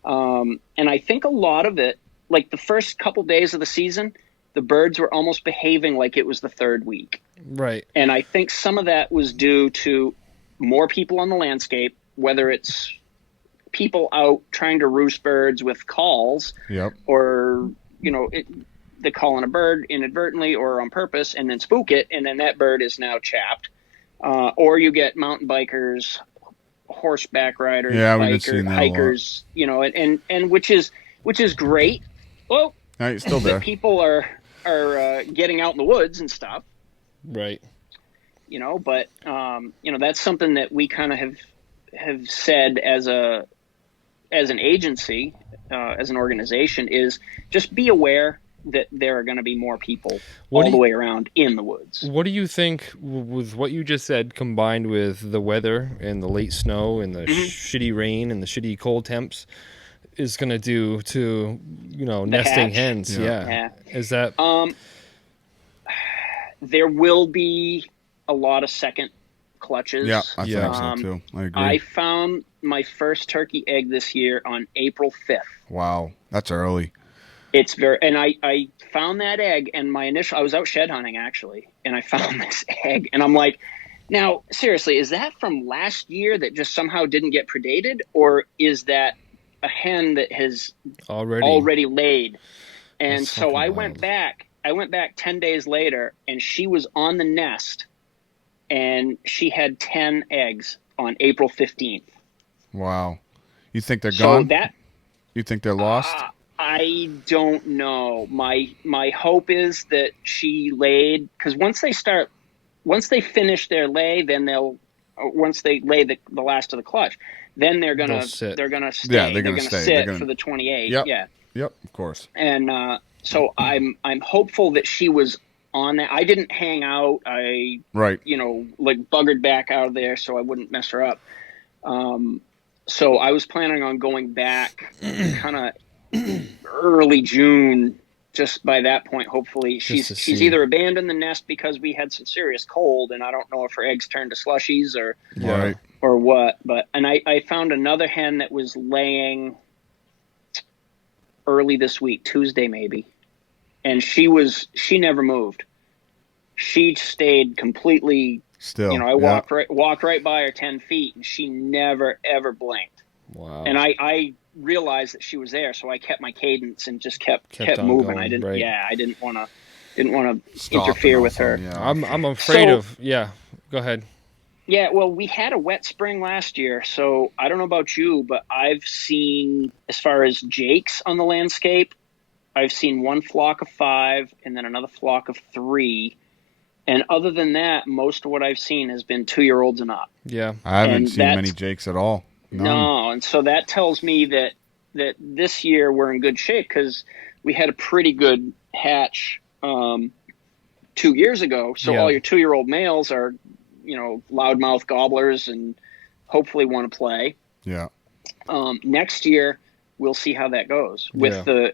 and I think a lot of it, like the first couple days of the season, the birds were almost behaving like it was the third week, right. and I think some of that was due to more people on the landscape, whether it's people out trying to roost birds with calls, Yep. or they call on a bird inadvertently or on purpose and then spook it, and then that bird is now chapped. Or you get mountain bikers, horseback riders, Yeah, we've been seeing that a lot. hikers, and which is great. Well, You're still there. that people are getting out in the woods and stuff, Right. but that's something that we kind of have said as an agency, as an organization, is just be aware that there are going to be more people all the way around in the woods. What do you think, with what you just said, combined with the weather and the late snow and the shitty rain and the shitty cold temps, is going to do to nesting hatch? hens? Yeah. Is that there will be a lot of second clutches. Yeah, I think so too. I agree. I found my first turkey egg this year on April 5th. Wow, that's early. It's and I found that egg, and I was out shed hunting actually, and I found this egg, and I'm like, now seriously, is that from last year that just somehow didn't get predated, or is that a hen that has already laid? And That's so fucking I wild. went back 10 days later, and she was on the nest, and she had 10 eggs on April 15th. Wow. You think they're So gone? You think they're lost? I don't know. My hope is that she laid, because once they finish their lay, then once they lay the last of the clutch, then they're gonna stay. Yeah, they're gonna They're gonna stay. sit They're gonna- for the 28. Yep. Yeah. Yep, of course. And so I'm hopeful that she was on that. I didn't hang out. I Right. buggered back out of there so I wouldn't mess her up. So I was planning on going back kind of early June. Just by that point, hopefully she's either abandoned the nest because we had some serious cold, and I don't know if her eggs turned to slushies or what. But I found another hen that was laying early this week, Tuesday maybe, and she never moved. She stayed completely still. I walked right by her 10 feet, and she never ever blinked. Wow. And I realized that she was there, so I kept my cadence and just kept moving. Going, I didn't. right. Yeah, I didn't want to interfere with her. Yeah, I'm afraid of. Yeah, go ahead. Yeah, well, we had a wet spring last year, so I don't know about you, but I've seen, as far as jakes on the landscape, I've seen one flock of 5 and then another flock of 3. And other than that, most of what I've seen has been 2-year-olds and up. Yeah, I haven't seen many jakes at all. None. No, and so that tells me that this year we're in good shape because we had a pretty good hatch 2 years ago. So all your 2-year-old males are, loudmouth gobblers and hopefully want to play. Yeah. Next year we'll see how that goes with the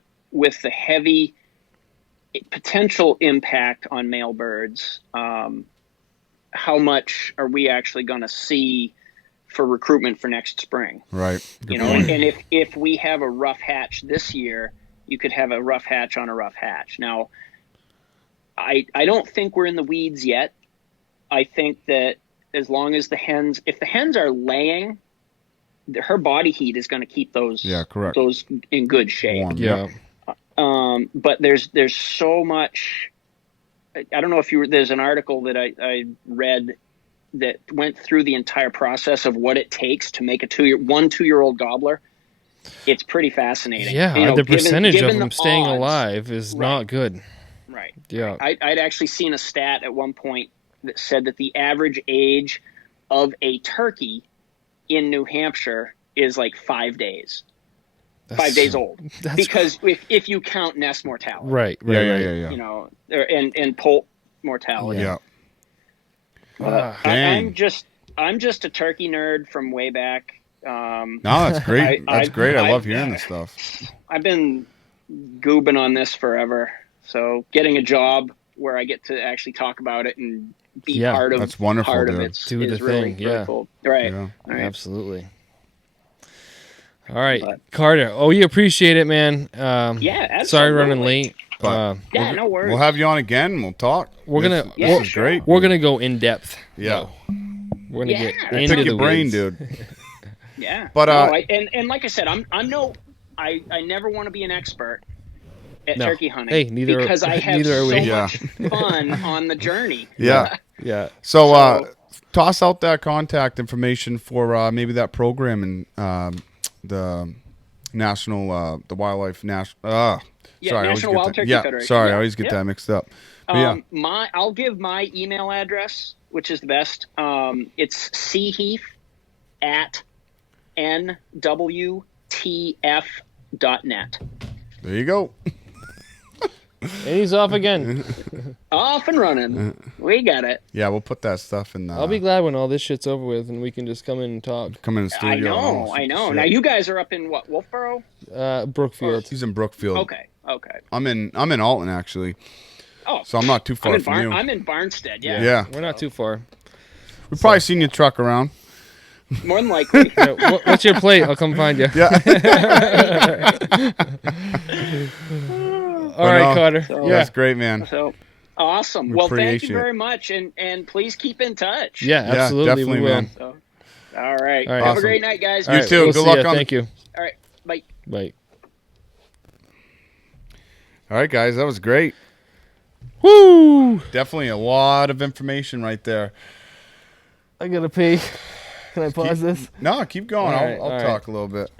heavy potential impact on male birds. How much are we actually going to see for recruitment for next spring? Right. And if we have a rough hatch this year, you could have a rough hatch on a rough hatch. Now, I don't think we're in the weeds yet. I think that as long as if the hens are laying, her body heat is going to keep those in good shape. Warm. Yeah. But there's so much. I don't know if there's an article that I read that went through the entire process of what it takes to make a 2-year-old gobbler. It's pretty fascinating. Yeah, the percentage given of them staying odds, alive is not good. Right. Yeah. I'd actually seen a stat at one point that said that the average age of a turkey in New Hampshire is like 5 days. 5 days old. Because if you count nest mortality. Right. Yeah. And poult mortality. Yeah. I'm just a turkey nerd from way back. No, that's great. That's great. I love hearing this stuff. I've been goobing on this forever. So getting a job where I get to actually talk about it and be part of that's wonderful, part dude. of it Do the is really, thing, really cool. Right. Yeah. Right. Absolutely. All right, Carter. Oh, we appreciate it, man. Absolutely. Sorry running late. No worries. We'll have you on again and we'll talk. This is great. We're gonna go in depth. Yeah. We're gonna get Pick into your the brain, weeds. dude. Yeah. But and like I said, I never want to be an expert at turkey hunting. Hey, neither because I have neither are we. so much fun on the journey. Yeah. Yeah. So toss out that contact information for maybe that program in the national the wildlife national National Wild Turkey Federation. Sorry, I always get that mixed up. But I'll give my email address, which is the best. It's Heath at NWTF.net. There you go. And he's off again. Off and running. We got it. Yeah, we'll put that stuff in. I'll be glad when all this shit's over with and we can just come in and talk. Come in the studio. I know. Now you guys are up in what, Wolfboro? Brookfield. He's in Brookfield. Okay. I'm in Alton actually. Oh, so I'm not too far from you. I'm in Barnstead. Yeah. Yeah. We're not too far. We've probably seen your truck around. More than likely. What's your plate? I'll come find you. Yeah. All right, Carter. That's great, man. So awesome. Well, thank you very much, and please keep in touch. Yeah, absolutely. Definitely, we will. man. So, all right. Have Have a great night, guys. You too. We'll Good see luck ya. on. Thank you. All right. Bye. Bye. All right, guys, that was great. Woo! Definitely a lot of information right there. I gotta pee. Can I pause this? No, keep going. All right, I'll talk a little bit.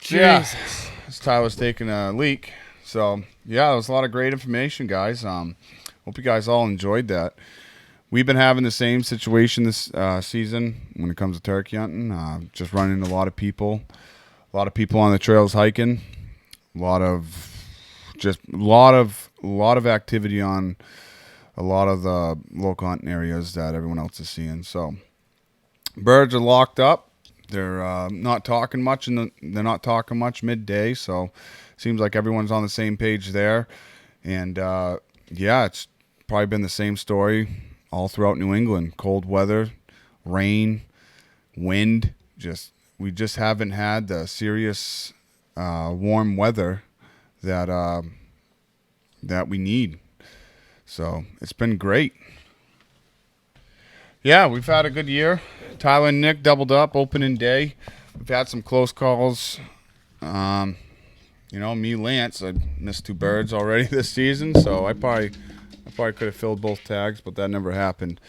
Jesus. Yeah, this Ty was taking a leak. So, yeah, it was a lot of great information, guys. Hope you guys all enjoyed that. We've been having the same situation this season when it comes to turkey hunting. Just running into a lot of people on the trails hiking. A lot of activity on a lot of the local hunting areas that everyone else is seeing. So, birds are locked up. they're not talking much, and they're not talking much midday. So seems like everyone's on the same page there. And yeah, it's probably been the same story all throughout New England. Cold weather, rain, wind. We just haven't had the serious warm weather that we need. So it's been great. Yeah, we've had a good year. Tyler and Nick doubled up opening day. We've had some close calls. Me, Lance, I missed 2 birds already this season, so I probably could have filled both tags, but that never happened.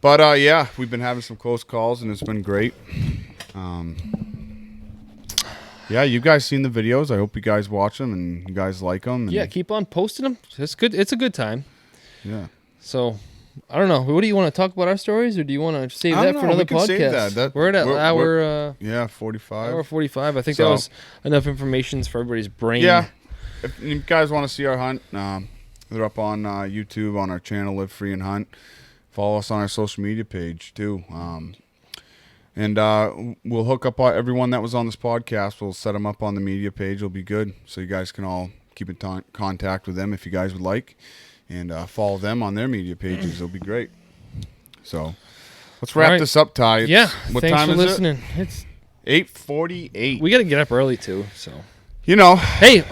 But yeah, we've been having some close calls, and it's been great. Yeah, you guys seen the videos. I hope you guys watch them and you guys like them. Yeah, keep on posting them. It's good. It's a good time. Yeah. So, I don't know. What do you want to talk about our stories, or do you want to save that for another podcast? We're at hour 45. Hour 45. I think that was enough information for everybody's brain. Yeah. If you guys want to see our hunt, they're up on YouTube on our channel, Live Free and Hunt. Follow us on our social media page too. And we'll hook up everyone that was on this podcast. We'll set them up on the media page. It'll be good. So you guys can all keep in contact with them if you guys would like. And follow them on their media pages. It'll be great. So let's wrap this up, Ty. What thanks time for is listening. It's 8:48. We got to get up early, too. So Hey,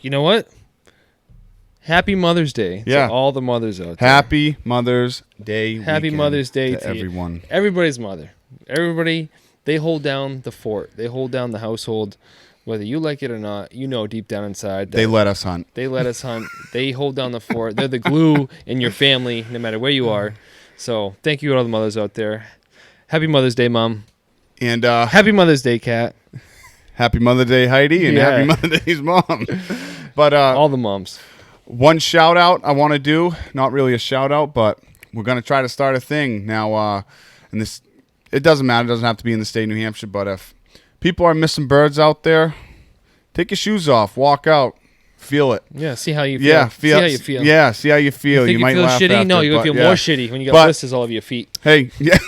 you know what? Happy Mother's Day to all the mothers out there. Happy Mother's Day Happy Mother's Day to everyone. Everybody's mother. Everybody, they hold down the fort. They hold down the household. Whether you like it or not, deep down inside. They let us hunt. They let us hunt. They hold down the fort. They're the glue in your family, no matter where you are. So thank you to all the mothers out there. Happy Mother's Day, Mom. And Happy Mother's Day, Kat. Happy Mother's Day, Heidi. And Happy Mother's Day, Mom. But all the moms. One shout out I want to do. Not really a shout out, but we're going to try to start a thing now. And this, it doesn't matter. It doesn't have to be in the state of New Hampshire. But if people are missing birds out there, take your shoes off, walk out, feel it. Yeah, see how you feel. Yeah, see how you feel. Yeah, see how you feel. You might feel laugh shitty? after, No, you're going to feel more shitty when you got blisters all over your feet. Hey, yeah.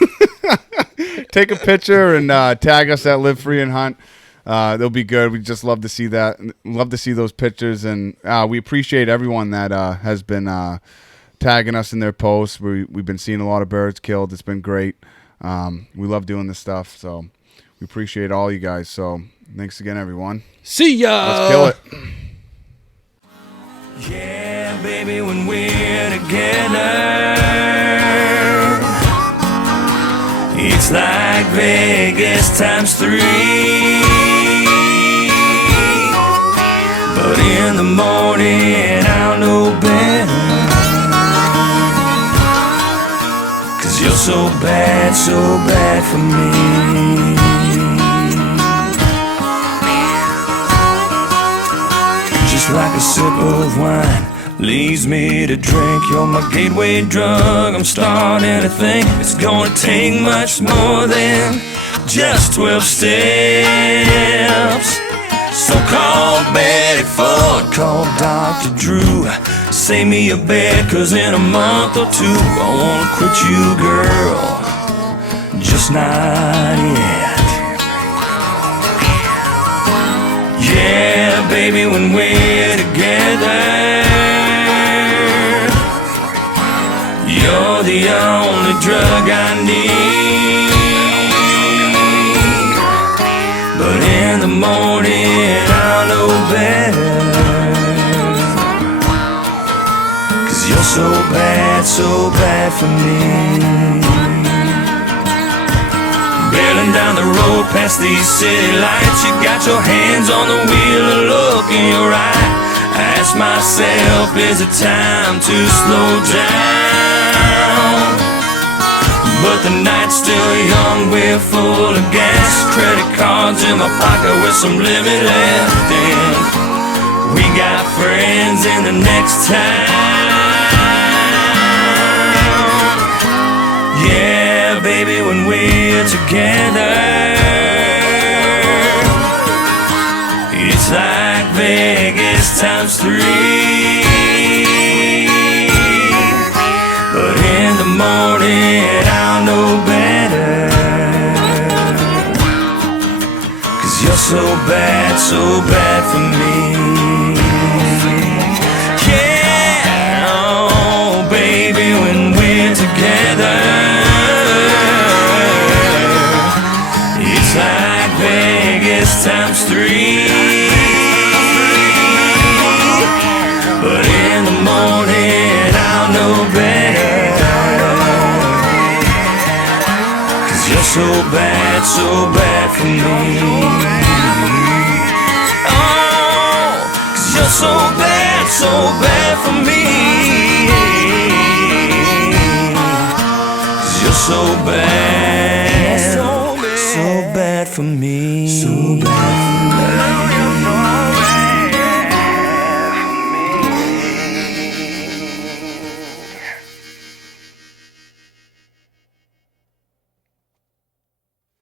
Take a picture and tag us at Live Free and Hunt. They'll be good. We just love to see that. Love to see those pictures. And we appreciate everyone that has been tagging us in their posts. We've been seeing a lot of birds killed. It's been great. We love doing this stuff. So we appreciate all you guys. So thanks again, everyone. See ya. Let's kill it. Yeah, baby, when we're together, it's like Vegas times 3. But in the morning, I'll know better, 'cause you're so bad for me. Just like a sip of wine leaves me to drink. You're my gateway drug. I'm starting to think it's gonna take much more than just 12 steps. So call Betty Ford, call Dr. Drew, save me a bed, 'cause in a month or two I wanna quit you, girl, just not yet. Yeah, baby, when we're together, you're the only drug I need. But in the morning, I'll know better, 'cause you're so bad for me. Barreling down the road past these city lights, you got your hands on the wheel, a look in your eye. I ask myself, is it time to slow down? But the night's still young, we're full of gas, credit cards in my pocket with some limit left, and we got friends in the next town. Yeah, baby, when we're together, it's like Vegas times 3. But in the morning, I'll know better, bad, so bad for me. Yeah, oh baby, when we're together, it's like Vegas times 3. But in the morning I'll know better, 'cause you're so bad for me. Oh, 'cause you're so bad for me. 'Cause you're so bad for me. So bad for me.